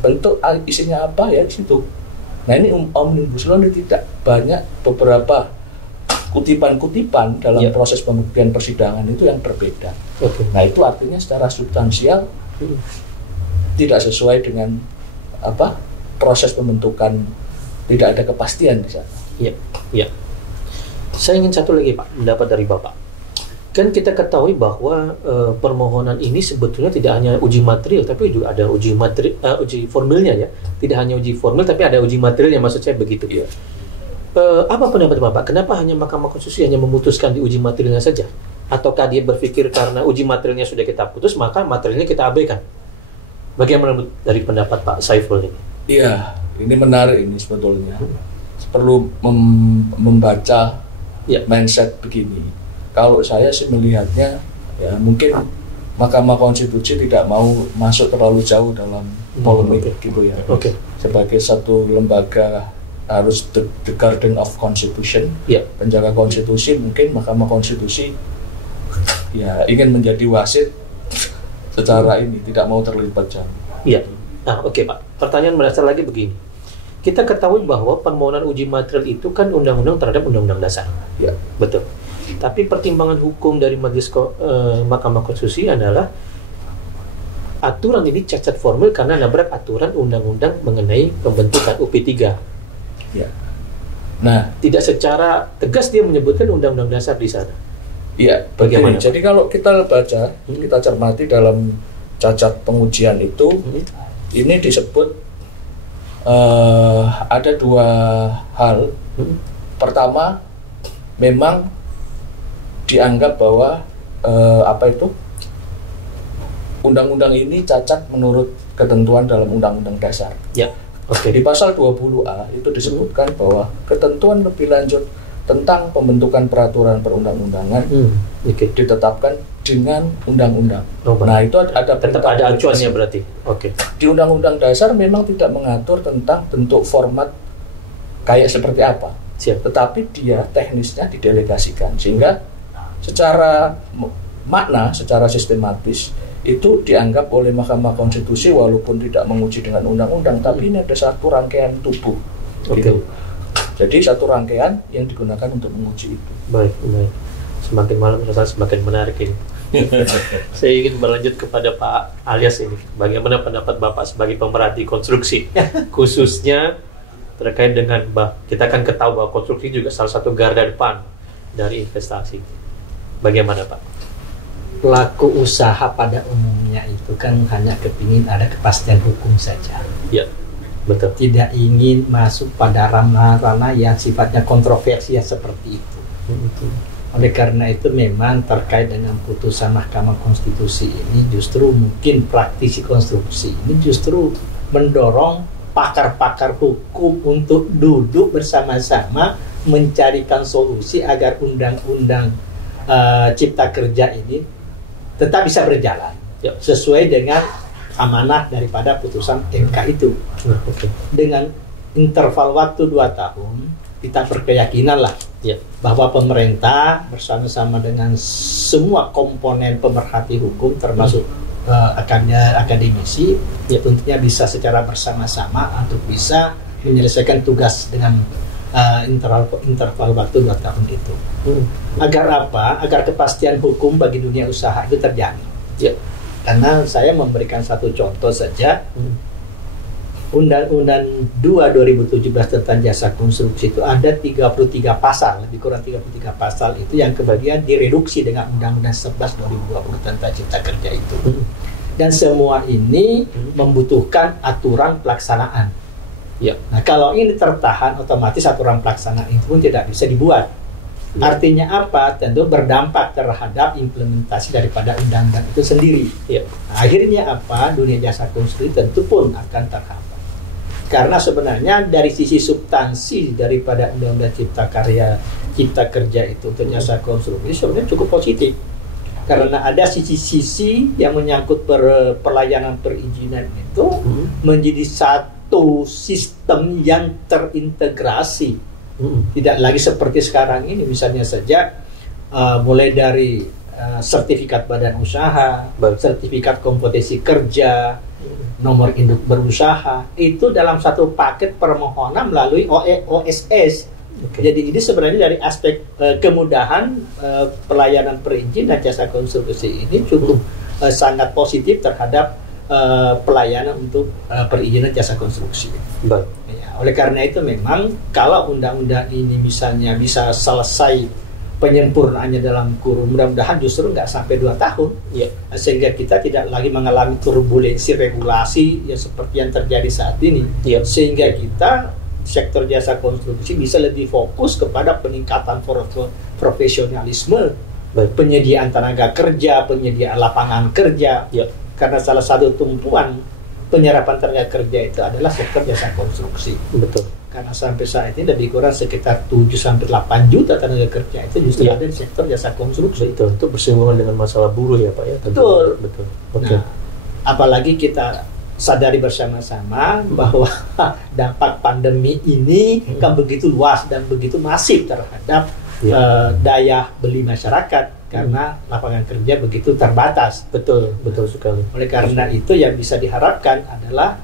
Bentuk isinya apa ya di situ. Nah ini Omnibus Law ini tidak banyak, beberapa kutipan-kutipan dalam proses pembuktian persidangan itu yang berbeda. Nah itu artinya secara substansial tidak sesuai dengan proses pembentukan, tidak ada kepastian di sana. Saya ingin satu lagi Pak, pendapat dari Bapak. Kan kita ketahui bahwa permohonan ini sebetulnya tidak hanya uji material, tapi juga ada uji formilnya ya. Tidak hanya uji formil, tapi ada uji materialnya, maksud saya begitu. Apa pendapat Bapak? Kenapa hanya Mahkamah Konstitusi hanya memutuskan di uji materialnya saja? Ataukah dia berpikir karena uji materialnya sudah kita putus, maka materialnya kita abaikan? Bagaimana dari pendapat Pak Saiful ini? Iya, ini menarik ini sebetulnya. Perlu membaca mindset begini. Kalau saya sih melihatnya, ya mungkin Mahkamah Konstitusi tidak mau masuk terlalu jauh dalam polemik gitu ya. Sebagai satu lembaga harus the guardian of constitution, penjaga konstitusi, mungkin Mahkamah Konstitusi ya ingin menjadi wasit secara ini, tidak mau terlibat jauh. Nah, Pak. Pertanyaan mendasar lagi begini. Kita ketahui bahwa permohonan uji material itu kan undang-undang terhadap undang-undang dasar. Betul. Tapi pertimbangan hukum dari Mahkamah Konstitusi adalah aturan ini cacat formil karena nabrak aturan undang-undang mengenai pembentukan UP3. Nah, tidak secara tegas dia menyebutkan undang-undang dasar di sana. Bagaimana? Jadi kalau kita baca, kita cermati dalam cacat pengujian itu, ini disebut ada dua hal. Pertama, memang dianggap bahwa undang-undang ini cacat menurut ketentuan dalam undang-undang dasar. Di pasal 20A itu disebutkan bahwa ketentuan lebih lanjut tentang pembentukan peraturan perundang-undangan ditetapkan dengan undang-undang. Nah, itu tetap ada acuannya berarti. Di Undang-Undang Dasar memang tidak mengatur tentang bentuk format kayak seperti apa. Tetapi dia teknisnya didelegasikan sehingga secara makna, secara sistematis itu dianggap oleh Mahkamah Konstitusi walaupun tidak menguji dengan undang-undang, tapi ini ada satu rangkaian tubuh. Gitu. Jadi satu rangkaian yang digunakan untuk menguji itu. Baik. Semakin malam rasanya semakin menarik ini. Saya ingin berlanjut kepada Pak Alyas ini. Bagaimana pendapat Bapak sebagai pemerhati konstruksi, khususnya terkait dengan kita kan ketahui bahwa konstruksi juga salah satu garda depan dari investasi. Bagaimana Pak? Pelaku usaha pada umumnya itu kan hanya kepingin ada kepastian hukum saja. Ya, betul. Tidak ingin masuk pada ranah-ranah yang sifatnya kontroversial seperti itu. Oleh karena itu memang terkait dengan putusan Mahkamah Konstitusi ini justru mungkin praktisi konstruksi ini justru mendorong pakar-pakar hukum untuk duduk bersama-sama mencarikan solusi agar undang-undang Cipta Kerja ini tetap bisa berjalan sesuai dengan amanah daripada putusan MK itu. Dengan interval waktu 2 tahun kita berkeyakinan lah bahwa pemerintah bersama-sama dengan semua komponen pemerhati hukum termasuk akademisi tentunya bisa secara bersama-sama untuk bisa menyelesaikan tugas dengan interval waktu 2 tahun itu. Agar apa? Agar kepastian hukum bagi dunia usaha itu terjamin. Karena saya memberikan satu contoh saja. Undang-Undang 2 2017 tentang jasa konstruksi itu ada 33 pasal, lebih kurang 33 pasal itu yang kemudian direduksi dengan Undang-Undang 11 2020 tentang Cipta Kerja itu. Dan semua ini membutuhkan aturan pelaksanaan. Nah, kalau ini tertahan, otomatis aturan pelaksanaan itu pun tidak bisa dibuat. Artinya apa? Tentu berdampak terhadap implementasi daripada undang-undang itu sendiri. Nah, akhirnya apa? Dunia jasa konstruksi tentu pun akan terhambat. Karena sebenarnya dari sisi substansi daripada Undang-Undang Cipta Kerja itu untuk jasa konstruksi sebenarnya cukup positif. Karena ada sisi-sisi yang menyangkut pelayanan perizinan itu menjadi satu sistem yang terintegrasi. Tidak lagi seperti sekarang ini, misalnya saja mulai dari sertifikat badan usaha, sertifikat kompetensi kerja, nomor induk berusaha, itu dalam satu paket permohonan melalui OSS. Jadi ini sebenarnya dari aspek kemudahan pelayanan perizinan jasa konstruksi ini cukup sangat positif terhadap pelayanan untuk perizinan jasa konstruksi. Oleh karena itu memang kalau undang-undang ini misalnya bisa selesai penyempurnaannya dalam kurun mudah-mudahan justru nggak sampai 2 tahun, sehingga kita tidak lagi mengalami turbulensi regulasi yang seperti yang terjadi saat ini, sehingga kita sektor jasa konstruksi bisa lebih fokus kepada peningkatan profesionalisme, penyediaan tenaga kerja, penyediaan lapangan kerja, karena salah satu tumpuan penyerapan tenaga kerja itu adalah sektor jasa konstruksi. Karena sampai saat ini lebih kurang sekitar 7-8 juta tenaga kerja itu justru ada di sektor jasa konstruksi. Itu bersinggungan dengan masalah buruh ya Pak ya. Betul. Nah, apalagi kita sadari bersama-sama bahwa dampak pandemi ini kan begitu luas dan begitu masif terhadap daya beli masyarakat. Karena lapangan kerja begitu terbatas. Betul sekali. Oleh karena itu yang bisa diharapkan adalah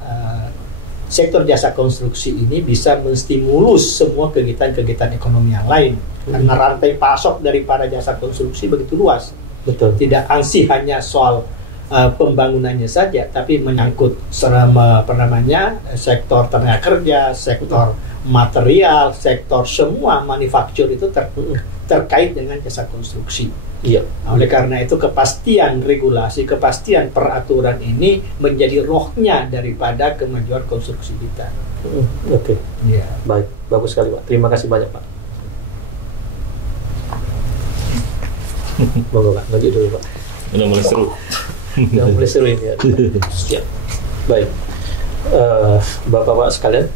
sektor jasa konstruksi ini bisa menstimulus semua kegiatan-kegiatan ekonomi yang lain. Karena rantai pasok daripada jasa konstruksi begitu luas. Tidak ansih hanya soal pembangunannya saja, tapi menyangkut sektor tenaga kerja, sektor material, sektor semua manufaktur itu terkait dengan jasa konstruksi. Oleh karena itu kepastian regulasi, kepastian peraturan ini menjadi rohnya daripada kemajuan konstruksi kita. Baik, bagus sekali Pak. Terima kasih banyak Pak. Monggo Pak, lanjut dulu Pak. Udah mulai seru. Udah mulai seru ini ya. Siap. Baik. Bapak-bapak sekalian,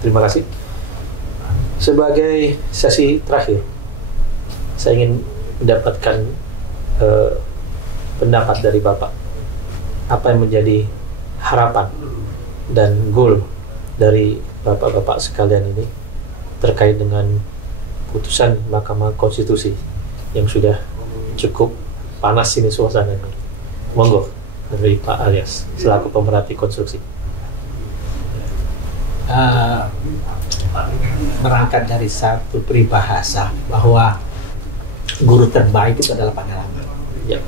terima kasih. Sebagai sesi terakhir, saya ingin mendapatkan pendapat dari Bapak. Apa yang menjadi harapan dan goal dari Bapak-bapak sekalian ini terkait dengan putusan Mahkamah Konstitusi yang sudah cukup panas ini suasananya. Monggo dari Pak Alyas selaku pemerhati konstruksi. Berangkat dari satu peribahasa bahwa guru terbaik itu adalah pengalaman. Ya.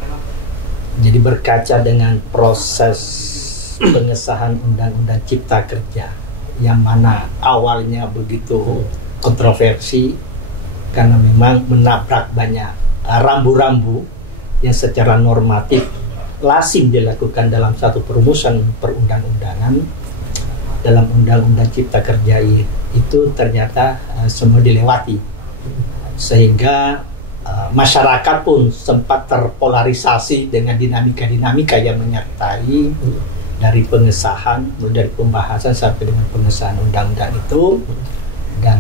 Jadi berkaca dengan proses pengesahan Undang-Undang Cipta Kerja yang mana awalnya begitu kontroversi karena memang menabrak banyak rambu-rambu yang secara normatif lazim dilakukan dalam satu perumusan perundang-undangan. Dalam Undang-Undang Cipta Kerja itu ternyata semua dilewati, sehingga masyarakat pun sempat terpolarisasi dengan dinamika-dinamika yang menyertai dari pengesahan, dari pembahasan sampai dengan pengesahan undang-undang itu, dan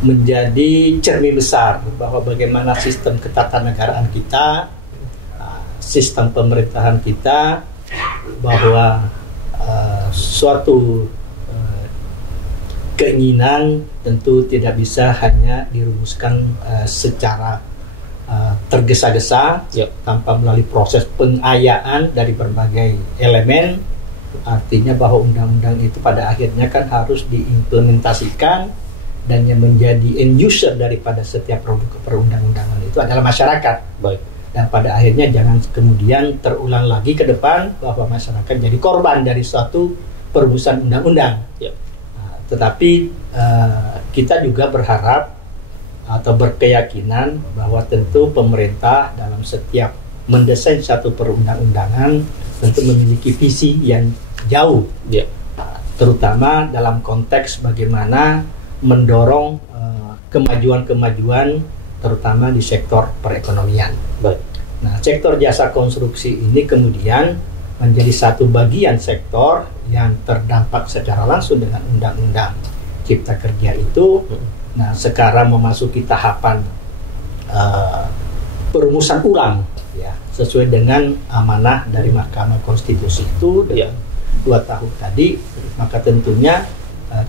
menjadi cermin besar bahwa bagaimana sistem ketatanegaraan kita, sistem pemerintahan kita, bahwa suatu keinginan tentu tidak bisa hanya dirumuskan secara tergesa-gesa, tanpa melalui proses pengayaan dari berbagai elemen. Artinya bahwa undang-undang itu pada akhirnya kan harus diimplementasikan, dan yang menjadi end user daripada setiap produk perundang-undangan itu adalah masyarakat. Baik. Dan pada akhirnya jangan kemudian terulang lagi ke depan bahwa masyarakat jadi korban dari suatu perumusan undang-undang. Ya. Tetapi kita juga berharap atau berkeyakinan bahwa tentu pemerintah dalam setiap mendesain satu perundang-undangan tentu memiliki visi yang jauh, terutama dalam konteks bagaimana mendorong kemajuan-kemajuan terutama di sektor perekonomian. Baik. Nah, sektor jasa konstruksi ini kemudian menjadi satu bagian sektor yang terdampak secara langsung dengan Undang-Undang Cipta Kerja itu. Nah, sekarang memasuki tahapan perumusan ulang, ya, sesuai dengan amanah dari Mahkamah Konstitusi itu dengan 2 tahun tadi. Maka tentunya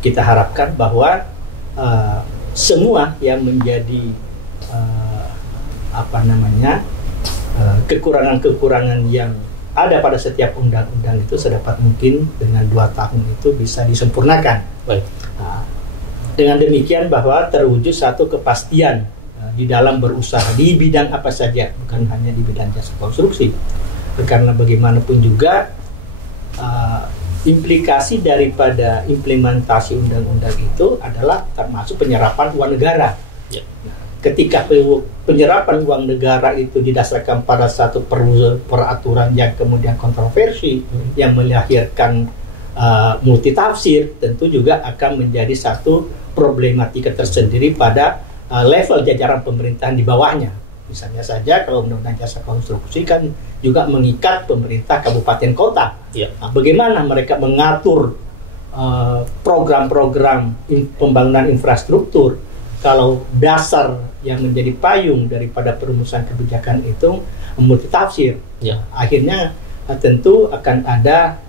kita harapkan bahwa semua yang menjadi kekurangan-kekurangan yang ada pada setiap undang-undang itu sedapat mungkin dengan 2 tahun itu bisa disempurnakan. Baik. Dengan demikian bahwa terwujud satu kepastian di dalam berusaha di bidang apa saja, bukan hanya di bidang jasa konstruksi. Karena bagaimanapun juga implikasi daripada implementasi undang-undang itu adalah termasuk penyerapan uang negara. Ya. Ketika penyerapan uang negara itu didasarkan pada satu peraturan yang kemudian kontroversi, yang melahirkan multitafsir, tentu juga akan menjadi satu problematika tersendiri pada level jajaran pemerintahan di bawahnya. Misalnya saja kalau Undang-Undang Jasa Konstruksi kan juga mengikat pemerintah kabupaten kota. Ya. Nah, bagaimana mereka mengatur program-program pembangunan infrastruktur kalau dasar yang menjadi payung daripada perumusan kebijakan itu multitafsir. Ya. Akhirnya tentu akan ada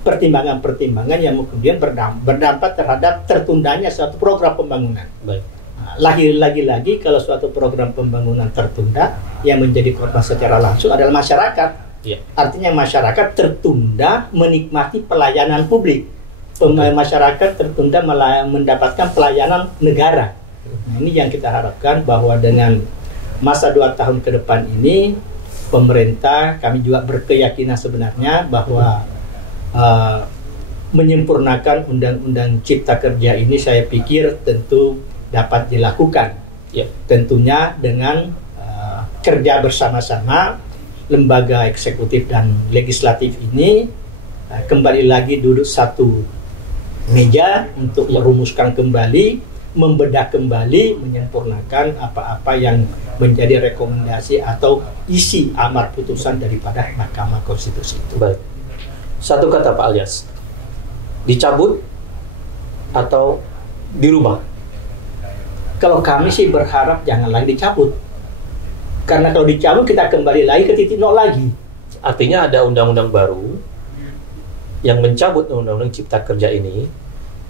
pertimbangan-pertimbangan yang kemudian berdampak terhadap tertundanya suatu program pembangunan. Baik. Lagi-lagi kalau suatu program pembangunan tertunda, yang menjadi korban secara langsung adalah masyarakat. Ya. Artinya masyarakat tertunda menikmati pelayanan publik. Masyarakat tertunda mendapatkan pelayanan negara. Nah, ini yang kita harapkan bahwa dengan masa 2 tahun ke depan ini, pemerintah, kami juga berkeyakinan sebenarnya bahwa menyempurnakan Undang-Undang Cipta Kerja ini saya pikir tentu dapat dilakukan. Ya. Tentunya dengan kerja bersama-sama lembaga eksekutif dan legislatif ini kembali lagi duduk satu meja untuk merumuskan kembali, membedah kembali, menyempurnakan apa-apa yang menjadi rekomendasi atau isi amar putusan daripada Mahkamah Konstitusi itu. Baik. Satu kata Pak Alyas, dicabut atau dirubah? Kalau kami sih berharap jangan lagi dicabut. Karena kalau dicabut kita kembali lagi ke titik nol lagi. Artinya ada undang-undang baru yang mencabut undang-undang Cipta Kerja ini,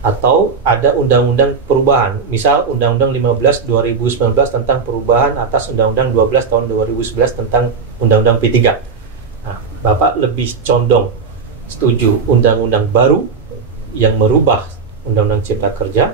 atau ada undang-undang perubahan, misal Undang-Undang 15 2019 tentang perubahan atas Undang-Undang 12 tahun 2011 tentang Undang-Undang P3. Nah, Bapak lebih condong setuju undang-undang baru yang merubah Undang-Undang Cipta Kerja,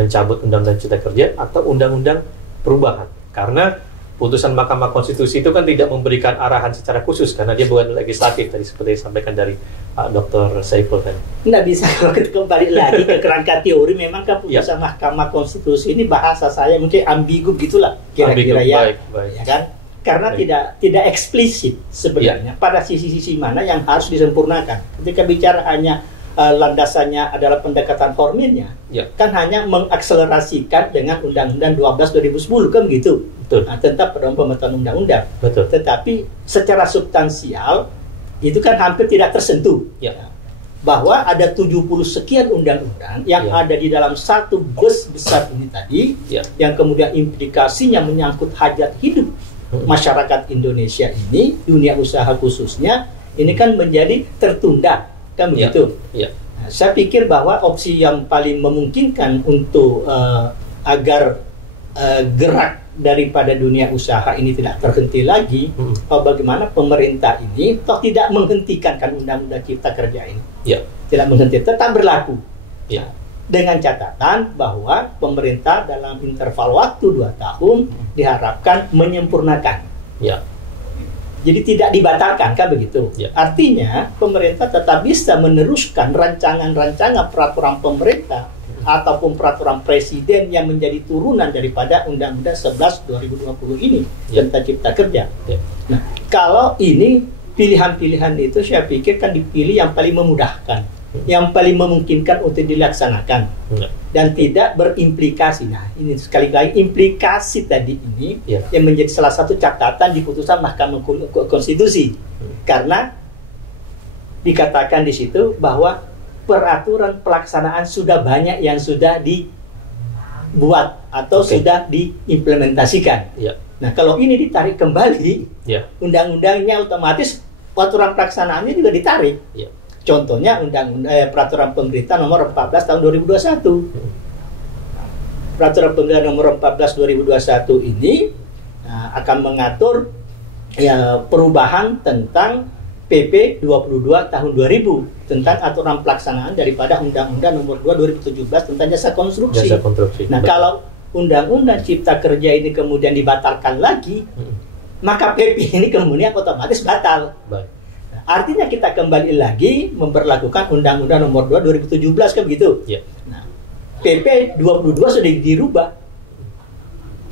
mencabut Undang-Undang Cipta Kerja, atau undang-undang perubahan? Karena putusan Mahkamah Konstitusi itu kan tidak memberikan arahan secara khusus karena dia bukan legislatif, tadi seperti disampaikan dari Pak Dr. Saiful kan. Nggak bisa kalau kita kembali lagi ke kerangka teori, memang kan putusan Mahkamah Konstitusi ini bahasa saya mungkin ambigu gitulah kira-kira ya. Baik. Ya kan? Karena tidak eksplisit sebenarnya pada sisi-sisi mana yang harus disempurnakan. Ketika bicara hanya landasannya adalah pendekatan formilnya, kan hanya mengakselerasikan dengan Undang-Undang 12 2010 kan gitu. Nah, tentang pembentukan undang-undang. Tetapi secara substansial itu kan hampir tidak tersentuh. Bahwa ada 70 sekian undang-undang yang ada di dalam satu bus besar ini tadi, yang kemudian implikasinya menyangkut hajat hidup masyarakat Indonesia ini, dunia usaha khususnya, ini kan menjadi tertunda. Kan begitu. Nah, saya pikir bahwa opsi yang paling memungkinkan untuk agar gerak daripada dunia usaha ini tidak terhenti lagi, bagaimana pemerintah ini toh tidak menghentikan kan Undang-Undang Cipta Kerja ini, tidak menghenti, tetap berlaku, dengan catatan bahwa pemerintah dalam interval waktu 2 tahun diharapkan menyempurnakan. Jadi tidak dibatalkan, kan begitu. Artinya pemerintah tetap bisa meneruskan rancangan-rancangan peraturan pemerintah ataupun peraturan presiden yang menjadi turunan daripada Undang-Undang 11 2020 ini tentang Cipta Kerja. Nah, kalau ini pilihan-pilihan itu saya pikir kan dipilih yang paling memudahkan, yang paling memungkinkan untuk dilaksanakan dan tidak berimplikasi. Nah, ini sekali lagi implikasi tadi ini yang menjadi salah satu catatan di putusan Mahkamah Konstitusi, karena dikatakan di situ bahwa peraturan pelaksanaan sudah banyak yang sudah dibuat atau sudah diimplementasikan. Nah, kalau ini ditarik kembali, undang-undangnya otomatis peraturan pelaksanaannya juga ditarik. Contohnya peraturan pemerintah nomor 14 tahun 2021. Peraturan pemerintah nomor 14 2021 ini akan mengatur perubahan tentang PP 22 tahun 2000 tentang aturan pelaksanaan daripada Undang-Undang nomor 2 2017 tentang jasa konstruksi. Nah, kalau Undang-Undang Cipta Kerja ini kemudian dibatalkan lagi, maka PP ini kemudian otomatis batal. Artinya kita kembali lagi memperlakukan Undang-Undang nomor 2 2017 kan begitu. Nah, PP 22 sudah dirubah.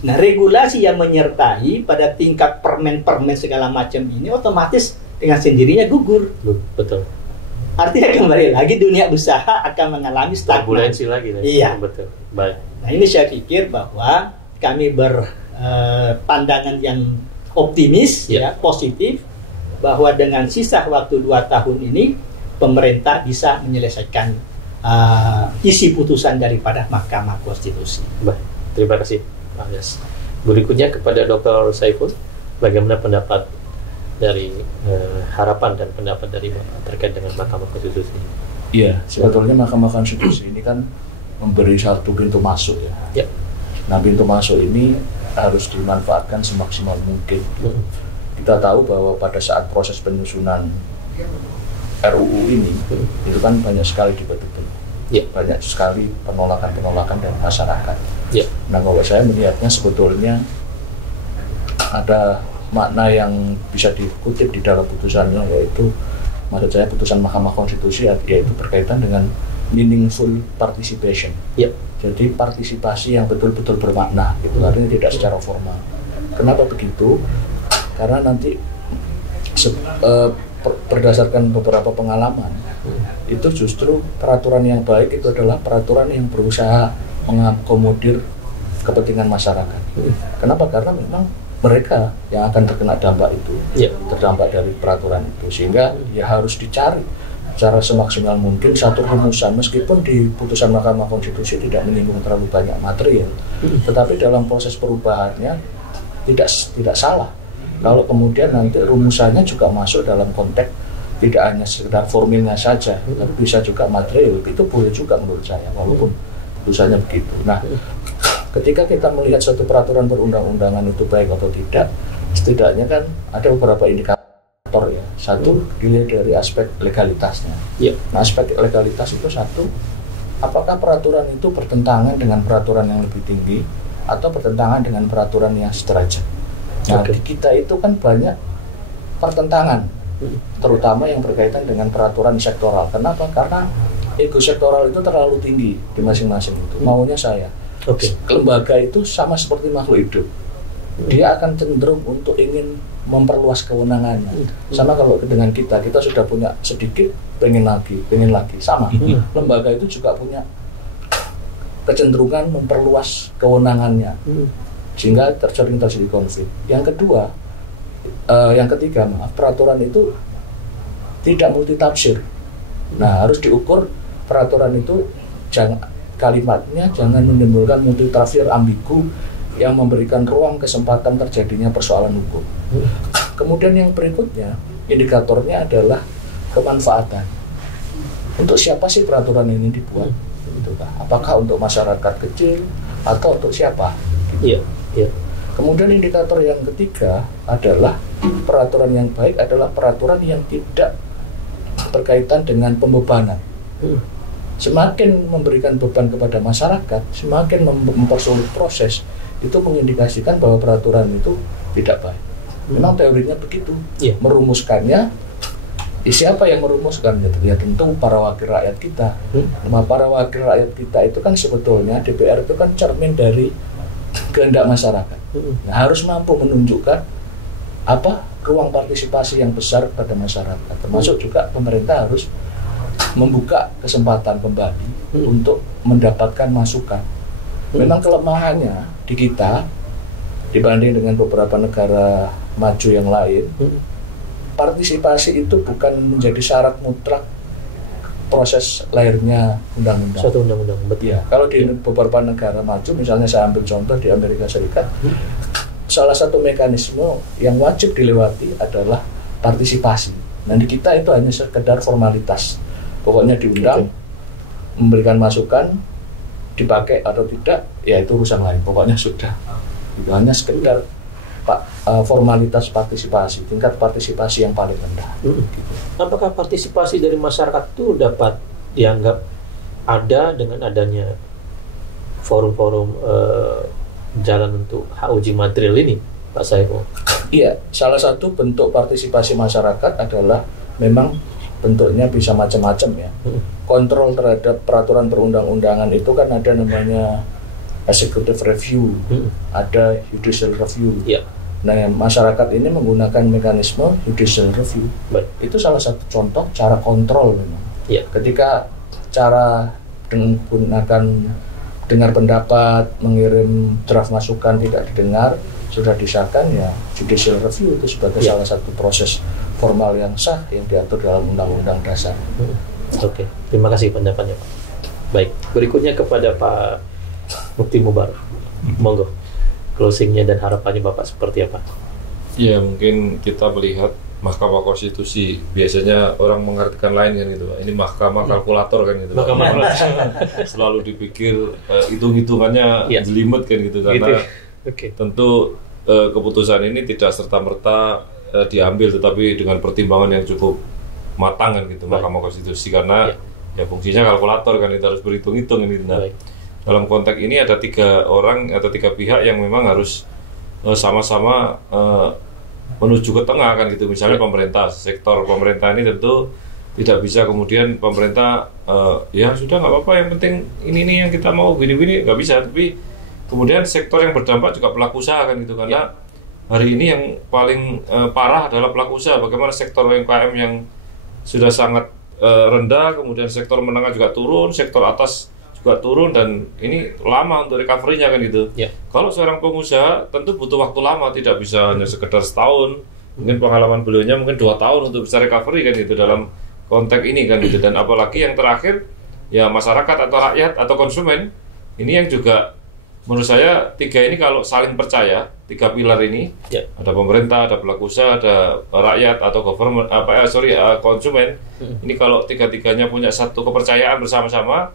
Nah, regulasi yang menyertai pada tingkat permen-permen segala macam ini otomatis dengan sendirinya gugur. Betul. Artinya kembali lagi dunia usaha akan mengalami stagnasi lagi. Iya. Betul. Baik. Nah, ini saya pikir bahwa kami berpandangan yang optimis, positif, bahwa dengan sisa waktu 2 tahun ini pemerintah bisa menyelesaikan isi putusan daripada Mahkamah Konstitusi. Baik. Terima kasih, Pak Yas. Berikutnya kepada Dr. Saiful, bagaimana pendapat dari harapan dan pendapat dari Bapak terkait dengan Mahkamah Konstitusi? Iya, sebetulnya Mahkamah Konstitusi ini kan memberi satu pintu masuk ya. Nah, pintu masuk ini harus dimanfaatkan semaksimal mungkin. Kita tahu bahwa pada saat proses penyusunan RUU ini itu kan banyak sekali debat-debat, banyak sekali penolakan-penolakan dari masyarakat. Nah, kalau saya melihatnya sebetulnya ada makna yang bisa dikutip di dalam putusannya, yaitu maksud saya putusan Mahkamah Konstitusi yaitu berkaitan dengan meaningful participation. Jadi partisipasi yang betul-betul bermakna, itu artinya tidak secara formal. Kenapa begitu? Karena nanti berdasarkan beberapa pengalaman, itu justru peraturan yang baik itu adalah peraturan yang berusaha mengakomodir kepentingan masyarakat. Kenapa? Karena memang mereka yang akan terkena dampak itu, terdampak dari peraturan itu, sehingga ya harus dicari secara semaksimal mungkin satu rumusan, meskipun di putusan Mahkamah Konstitusi tidak menyinggung terlalu banyak material, tetapi dalam proses perubahannya tidak salah kalau kemudian nanti rumusannya juga masuk dalam konteks tidak hanya sekedar formilnya saja, tapi bisa juga material. Itu boleh juga menurut saya, walaupun putusannya begitu. Nah, ketika kita melihat suatu peraturan perundang-undangan itu baik atau tidak, setidaknya kan ada beberapa indikator ya. Satu, dilihat dari aspek legalitasnya. Nah, aspek legalitas itu satu, apakah peraturan itu bertentangan dengan peraturan yang lebih tinggi atau bertentangan dengan peraturan yang sederajat. Nah, di kita itu kan banyak pertentangan, terutama yang berkaitan dengan peraturan sektoral. Kenapa? Karena ego sektoral itu terlalu tinggi di masing-masing itu. Maunya saya. Lembaga itu sama seperti makhluk hidup. Dia akan cenderung untuk ingin memperluas kewenangannya. Sama kalau dengan kita sudah punya sedikit, pengen lagi, sama. Lembaga itu juga punya kecenderungan memperluas kewenangannya, sehingga sering terjadi konflik. Yang ketiga, peraturan itu tidak multitafsir. Nah, harus diukur peraturan itu kalimatnya jangan menimbulkan multitafsir ambigu yang memberikan ruang kesempatan terjadinya persoalan hukum. Kemudian yang berikutnya, indikatornya adalah kemanfaatan. Untuk siapa sih peraturan ini dibuat? Apakah untuk masyarakat kecil atau untuk siapa? Kemudian indikator yang ketiga adalah peraturan yang baik adalah peraturan yang tidak berkaitan dengan pembebanan. Semakin memberikan beban kepada masyarakat, semakin mempersulit proses, itu mengindikasikan bahwa peraturan itu tidak baik. Memang teorinya begitu. Merumuskannya, siapa yang merumuskan? Ya tentu para wakil rakyat kita. Para wakil rakyat kita itu kan sebetulnya DPR itu kan cermin dari kehendak masyarakat. Nah, harus mampu menunjukkan ruang partisipasi yang besar pada masyarakat. Termasuk juga pemerintah harus membuka kesempatan kembali untuk mendapatkan masukan. Memang kelemahannya di kita dibanding dengan beberapa negara maju yang lain, partisipasi itu bukan menjadi syarat mutlak proses lahirnya undang-undang. Suatu undang-undang, betul. Kalau di beberapa negara maju, misalnya saya ambil contoh di Amerika Serikat, salah satu mekanisme yang wajib dilewati adalah partisipasi. Nah, di kita itu hanya sekedar formalitas. Pokoknya diundang, memberikan masukan, dipakai atau tidak, ya itu urusan lain. Pokoknya sudah. Itu hanya sekedar formalitas partisipasi, tingkat partisipasi yang paling rendah. Apakah partisipasi dari masyarakat itu dapat dianggap ada dengan adanya forum-forum jalan untuk hak uji material ini, Pak Saiful? Iya, salah satu bentuk partisipasi masyarakat adalah memang bentuknya bisa macam-macam ya. Kontrol terhadap peraturan perundang-undangan itu kan ada namanya executive review, ada judicial review. Nah, masyarakat ini menggunakan mekanisme judicial review. Itu salah satu contoh cara kontrol memang. Ketika cara menggunakan dengar pendapat, mengirim draft masukan tidak didengar, sudah disahkan, ya judicial review itu sebagai salah satu proses formal yang sah yang diatur dalam Undang-Undang Dasar. Oke, terima kasih pendapatnya, Pak. Baik, berikutnya kepada Pak Mufti Mubarak. Monggo, closingnya dan harapannya Bapak seperti apa? Ya, mungkin kita melihat Mahkamah Konstitusi, biasanya orang mengartikan lain kan gitu, Pak. Ini mahkamah kalkulator kan gitu. Mahkamah selalu dipikir hitung-hitungannya jelimet kan gitu, karena tentu keputusan ini tidak serta-merta diambil, tetapi dengan pertimbangan yang cukup matang kan gitu. Mahkamah Konstitusi, karena ya fungsinya kalkulator kan, itu harus berhitung-hitung ini. Nah, dalam konteks ini ada 3 orang atau 3 pihak yang memang harus sama-sama menuju ke tengah kan gitu. Misalnya pemerintah, sektor pemerintah ini tentu tidak bisa kemudian pemerintah ya sudah nggak apa-apa, yang penting ini nih yang kita mau, gini-gini, nggak bisa. Tapi kemudian sektor yang berdampak juga pelaku usaha kan gitu, karena hari ini yang paling parah adalah pelaku usaha. Bagaimana sektor UMKM yang sudah sangat rendah, kemudian sektor menengah juga turun, sektor atas juga turun, dan ini lama untuk recovery-nya kan gitu. Kalau seorang pengusaha tentu butuh waktu lama, tidak bisa hanya sekedar setahun. Mungkin pengalaman beliaunya mungkin 2 tahun untuk bisa recovery kan gitu dalam konteks ini kan gitu. Dan apalagi yang terakhir ya masyarakat atau rakyat atau konsumen ini yang juga menurut saya 3 ini kalau saling percaya, 3 pilar ini ada pemerintah, ada pelaku usaha, ada rakyat atau government konsumen. Ini kalau 3-tiganya punya satu kepercayaan bersama-sama,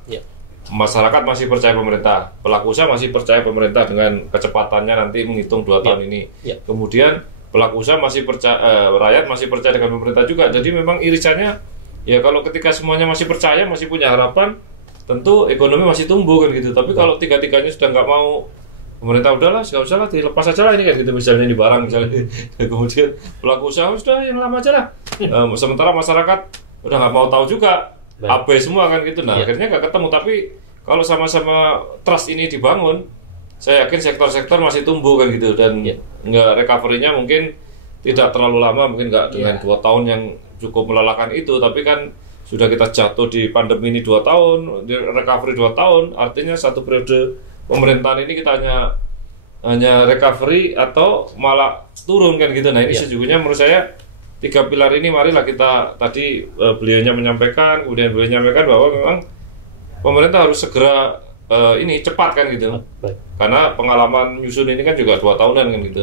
masyarakat masih percaya pemerintah, pelaku usaha masih percaya pemerintah dengan kecepatannya nanti menghitung 2 tahun ini. Kemudian pelaku usaha masih percaya, rakyat masih percaya dengan pemerintah juga. Jadi memang irisannya ya kalau ketika semuanya masih percaya, masih punya harapan, tentu ekonomi masih tumbuh kan gitu. Tapi kalau 3-tiganya sudah nggak mau, pemerintah udahlah, nggak usah lah, dilepas aja lah ini kan gitu, misalnya di barang misalnya. Kemudian pelaku usaha sudah yang lama aja lah. Sementara masyarakat udah nggak mau tahu juga, abai semua kan gitu. Nah akhirnya nggak ketemu. Tapi kalau sama-sama trust ini dibangun, saya yakin sektor-sektor masih tumbuh kan gitu, dan nggak recovery-nya mungkin tidak terlalu lama, mungkin nggak dengan 2 tahun yang cukup melelahkan itu, tapi kan sudah kita jatuh di pandemi ini 2 tahun, di recovery 2 tahun, artinya 1 periode pemerintahan ini kita hanya recovery atau malah turun kan gitu. Nah ini sejujurnya menurut saya 3 pilar ini marilah kita tadi beliaunya menyampaikan, kemudian beliau menyampaikan bahwa memang pemerintah harus segera ini cepat kan gitu. Karena pengalaman nyusun ini kan juga 2 tahunan kan gitu.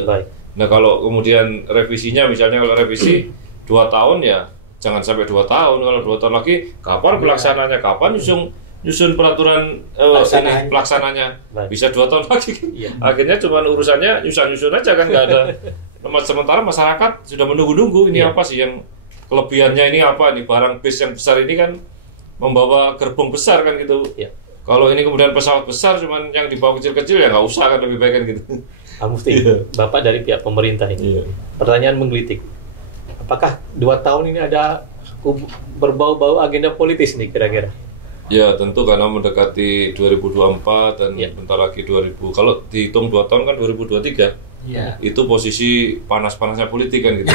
Nah kalau kemudian revisinya, misalnya kalau revisi 2 tahun ya jangan sampai 2 tahun. Kalau 2 tahun lagi kapan pelaksananya, kapan nyusun peraturan pelaksananya, bisa 2 tahun lagi. Akhirnya cuma urusannya nyusun aja kan, nggak ada. Sementara masyarakat sudah menunggu-nunggu ini apa sih yang kelebihannya, ini apa nih, barang base yang besar ini kan membawa gerbong besar kan gitu. Kalau ini kemudian pesawat besar cuman yang dibawa kecil-kecil ya nggak usah kan, lebih baik kan gitu. Pak Mufti, Bapak dari pihak pemerintah ini, pertanyaan menggelitik. Apakah 2 tahun ini ada berbau-bau agenda politis nih kira-kira? Ya tentu, karena mendekati 2024 dan bentar lagi 2000. Kalau dihitung 2 tahun kan 2023. Itu posisi panas-panasnya politik kan gitu.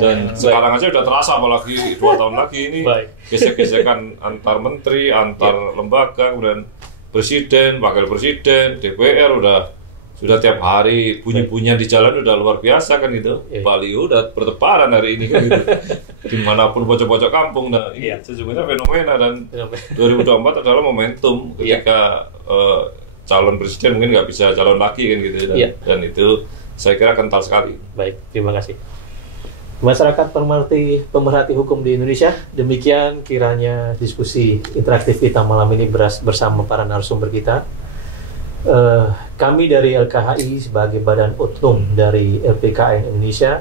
Dan sekarang aja udah terasa, apalagi 2 tahun lagi ini gesek-gesekan antar menteri, antar lembaga, kemudian presiden, wakil presiden, DPR sudah tiap hari bunyi-bunyian di jalan udah luar biasa kan gitu. Baliho udah bertebaran hari ini kan gitu. Dimanapun pojok-pojok kampung. Nah ini sesungguhnya fenomena, dan 2024 adalah momentum ketika calon presiden mungkin nggak bisa calon lagi kan gitu. Dan itu saya kira kental sekali. Baik, terima kasih. Masyarakat pemerhati hukum di Indonesia, demikian kiranya diskusi interaktif kita malam ini bersama para narasumber kita. Kami dari LKHI sebagai badan utama dari LPKN Indonesia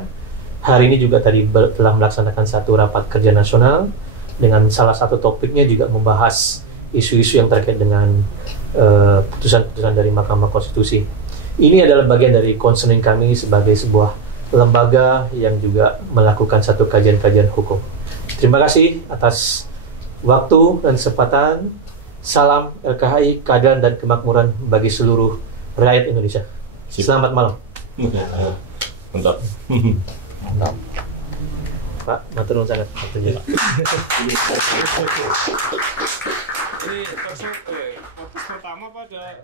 hari ini juga tadi telah melaksanakan satu rapat kerja nasional dengan salah satu topiknya juga membahas isu-isu yang terkait dengan putusan-putusan dari Mahkamah Konstitusi. Ini adalah bagian dari concerning kami sebagai sebuah lembaga yang juga melakukan satu kajian-kajian hukum. Terima kasih atas waktu dan kesempatan. Salam LKHI, keadilan dan kemakmuran bagi seluruh rakyat Indonesia. Selamat malam. Mantap. Pak, matur nuwun sangat. Ini podcast pertama pada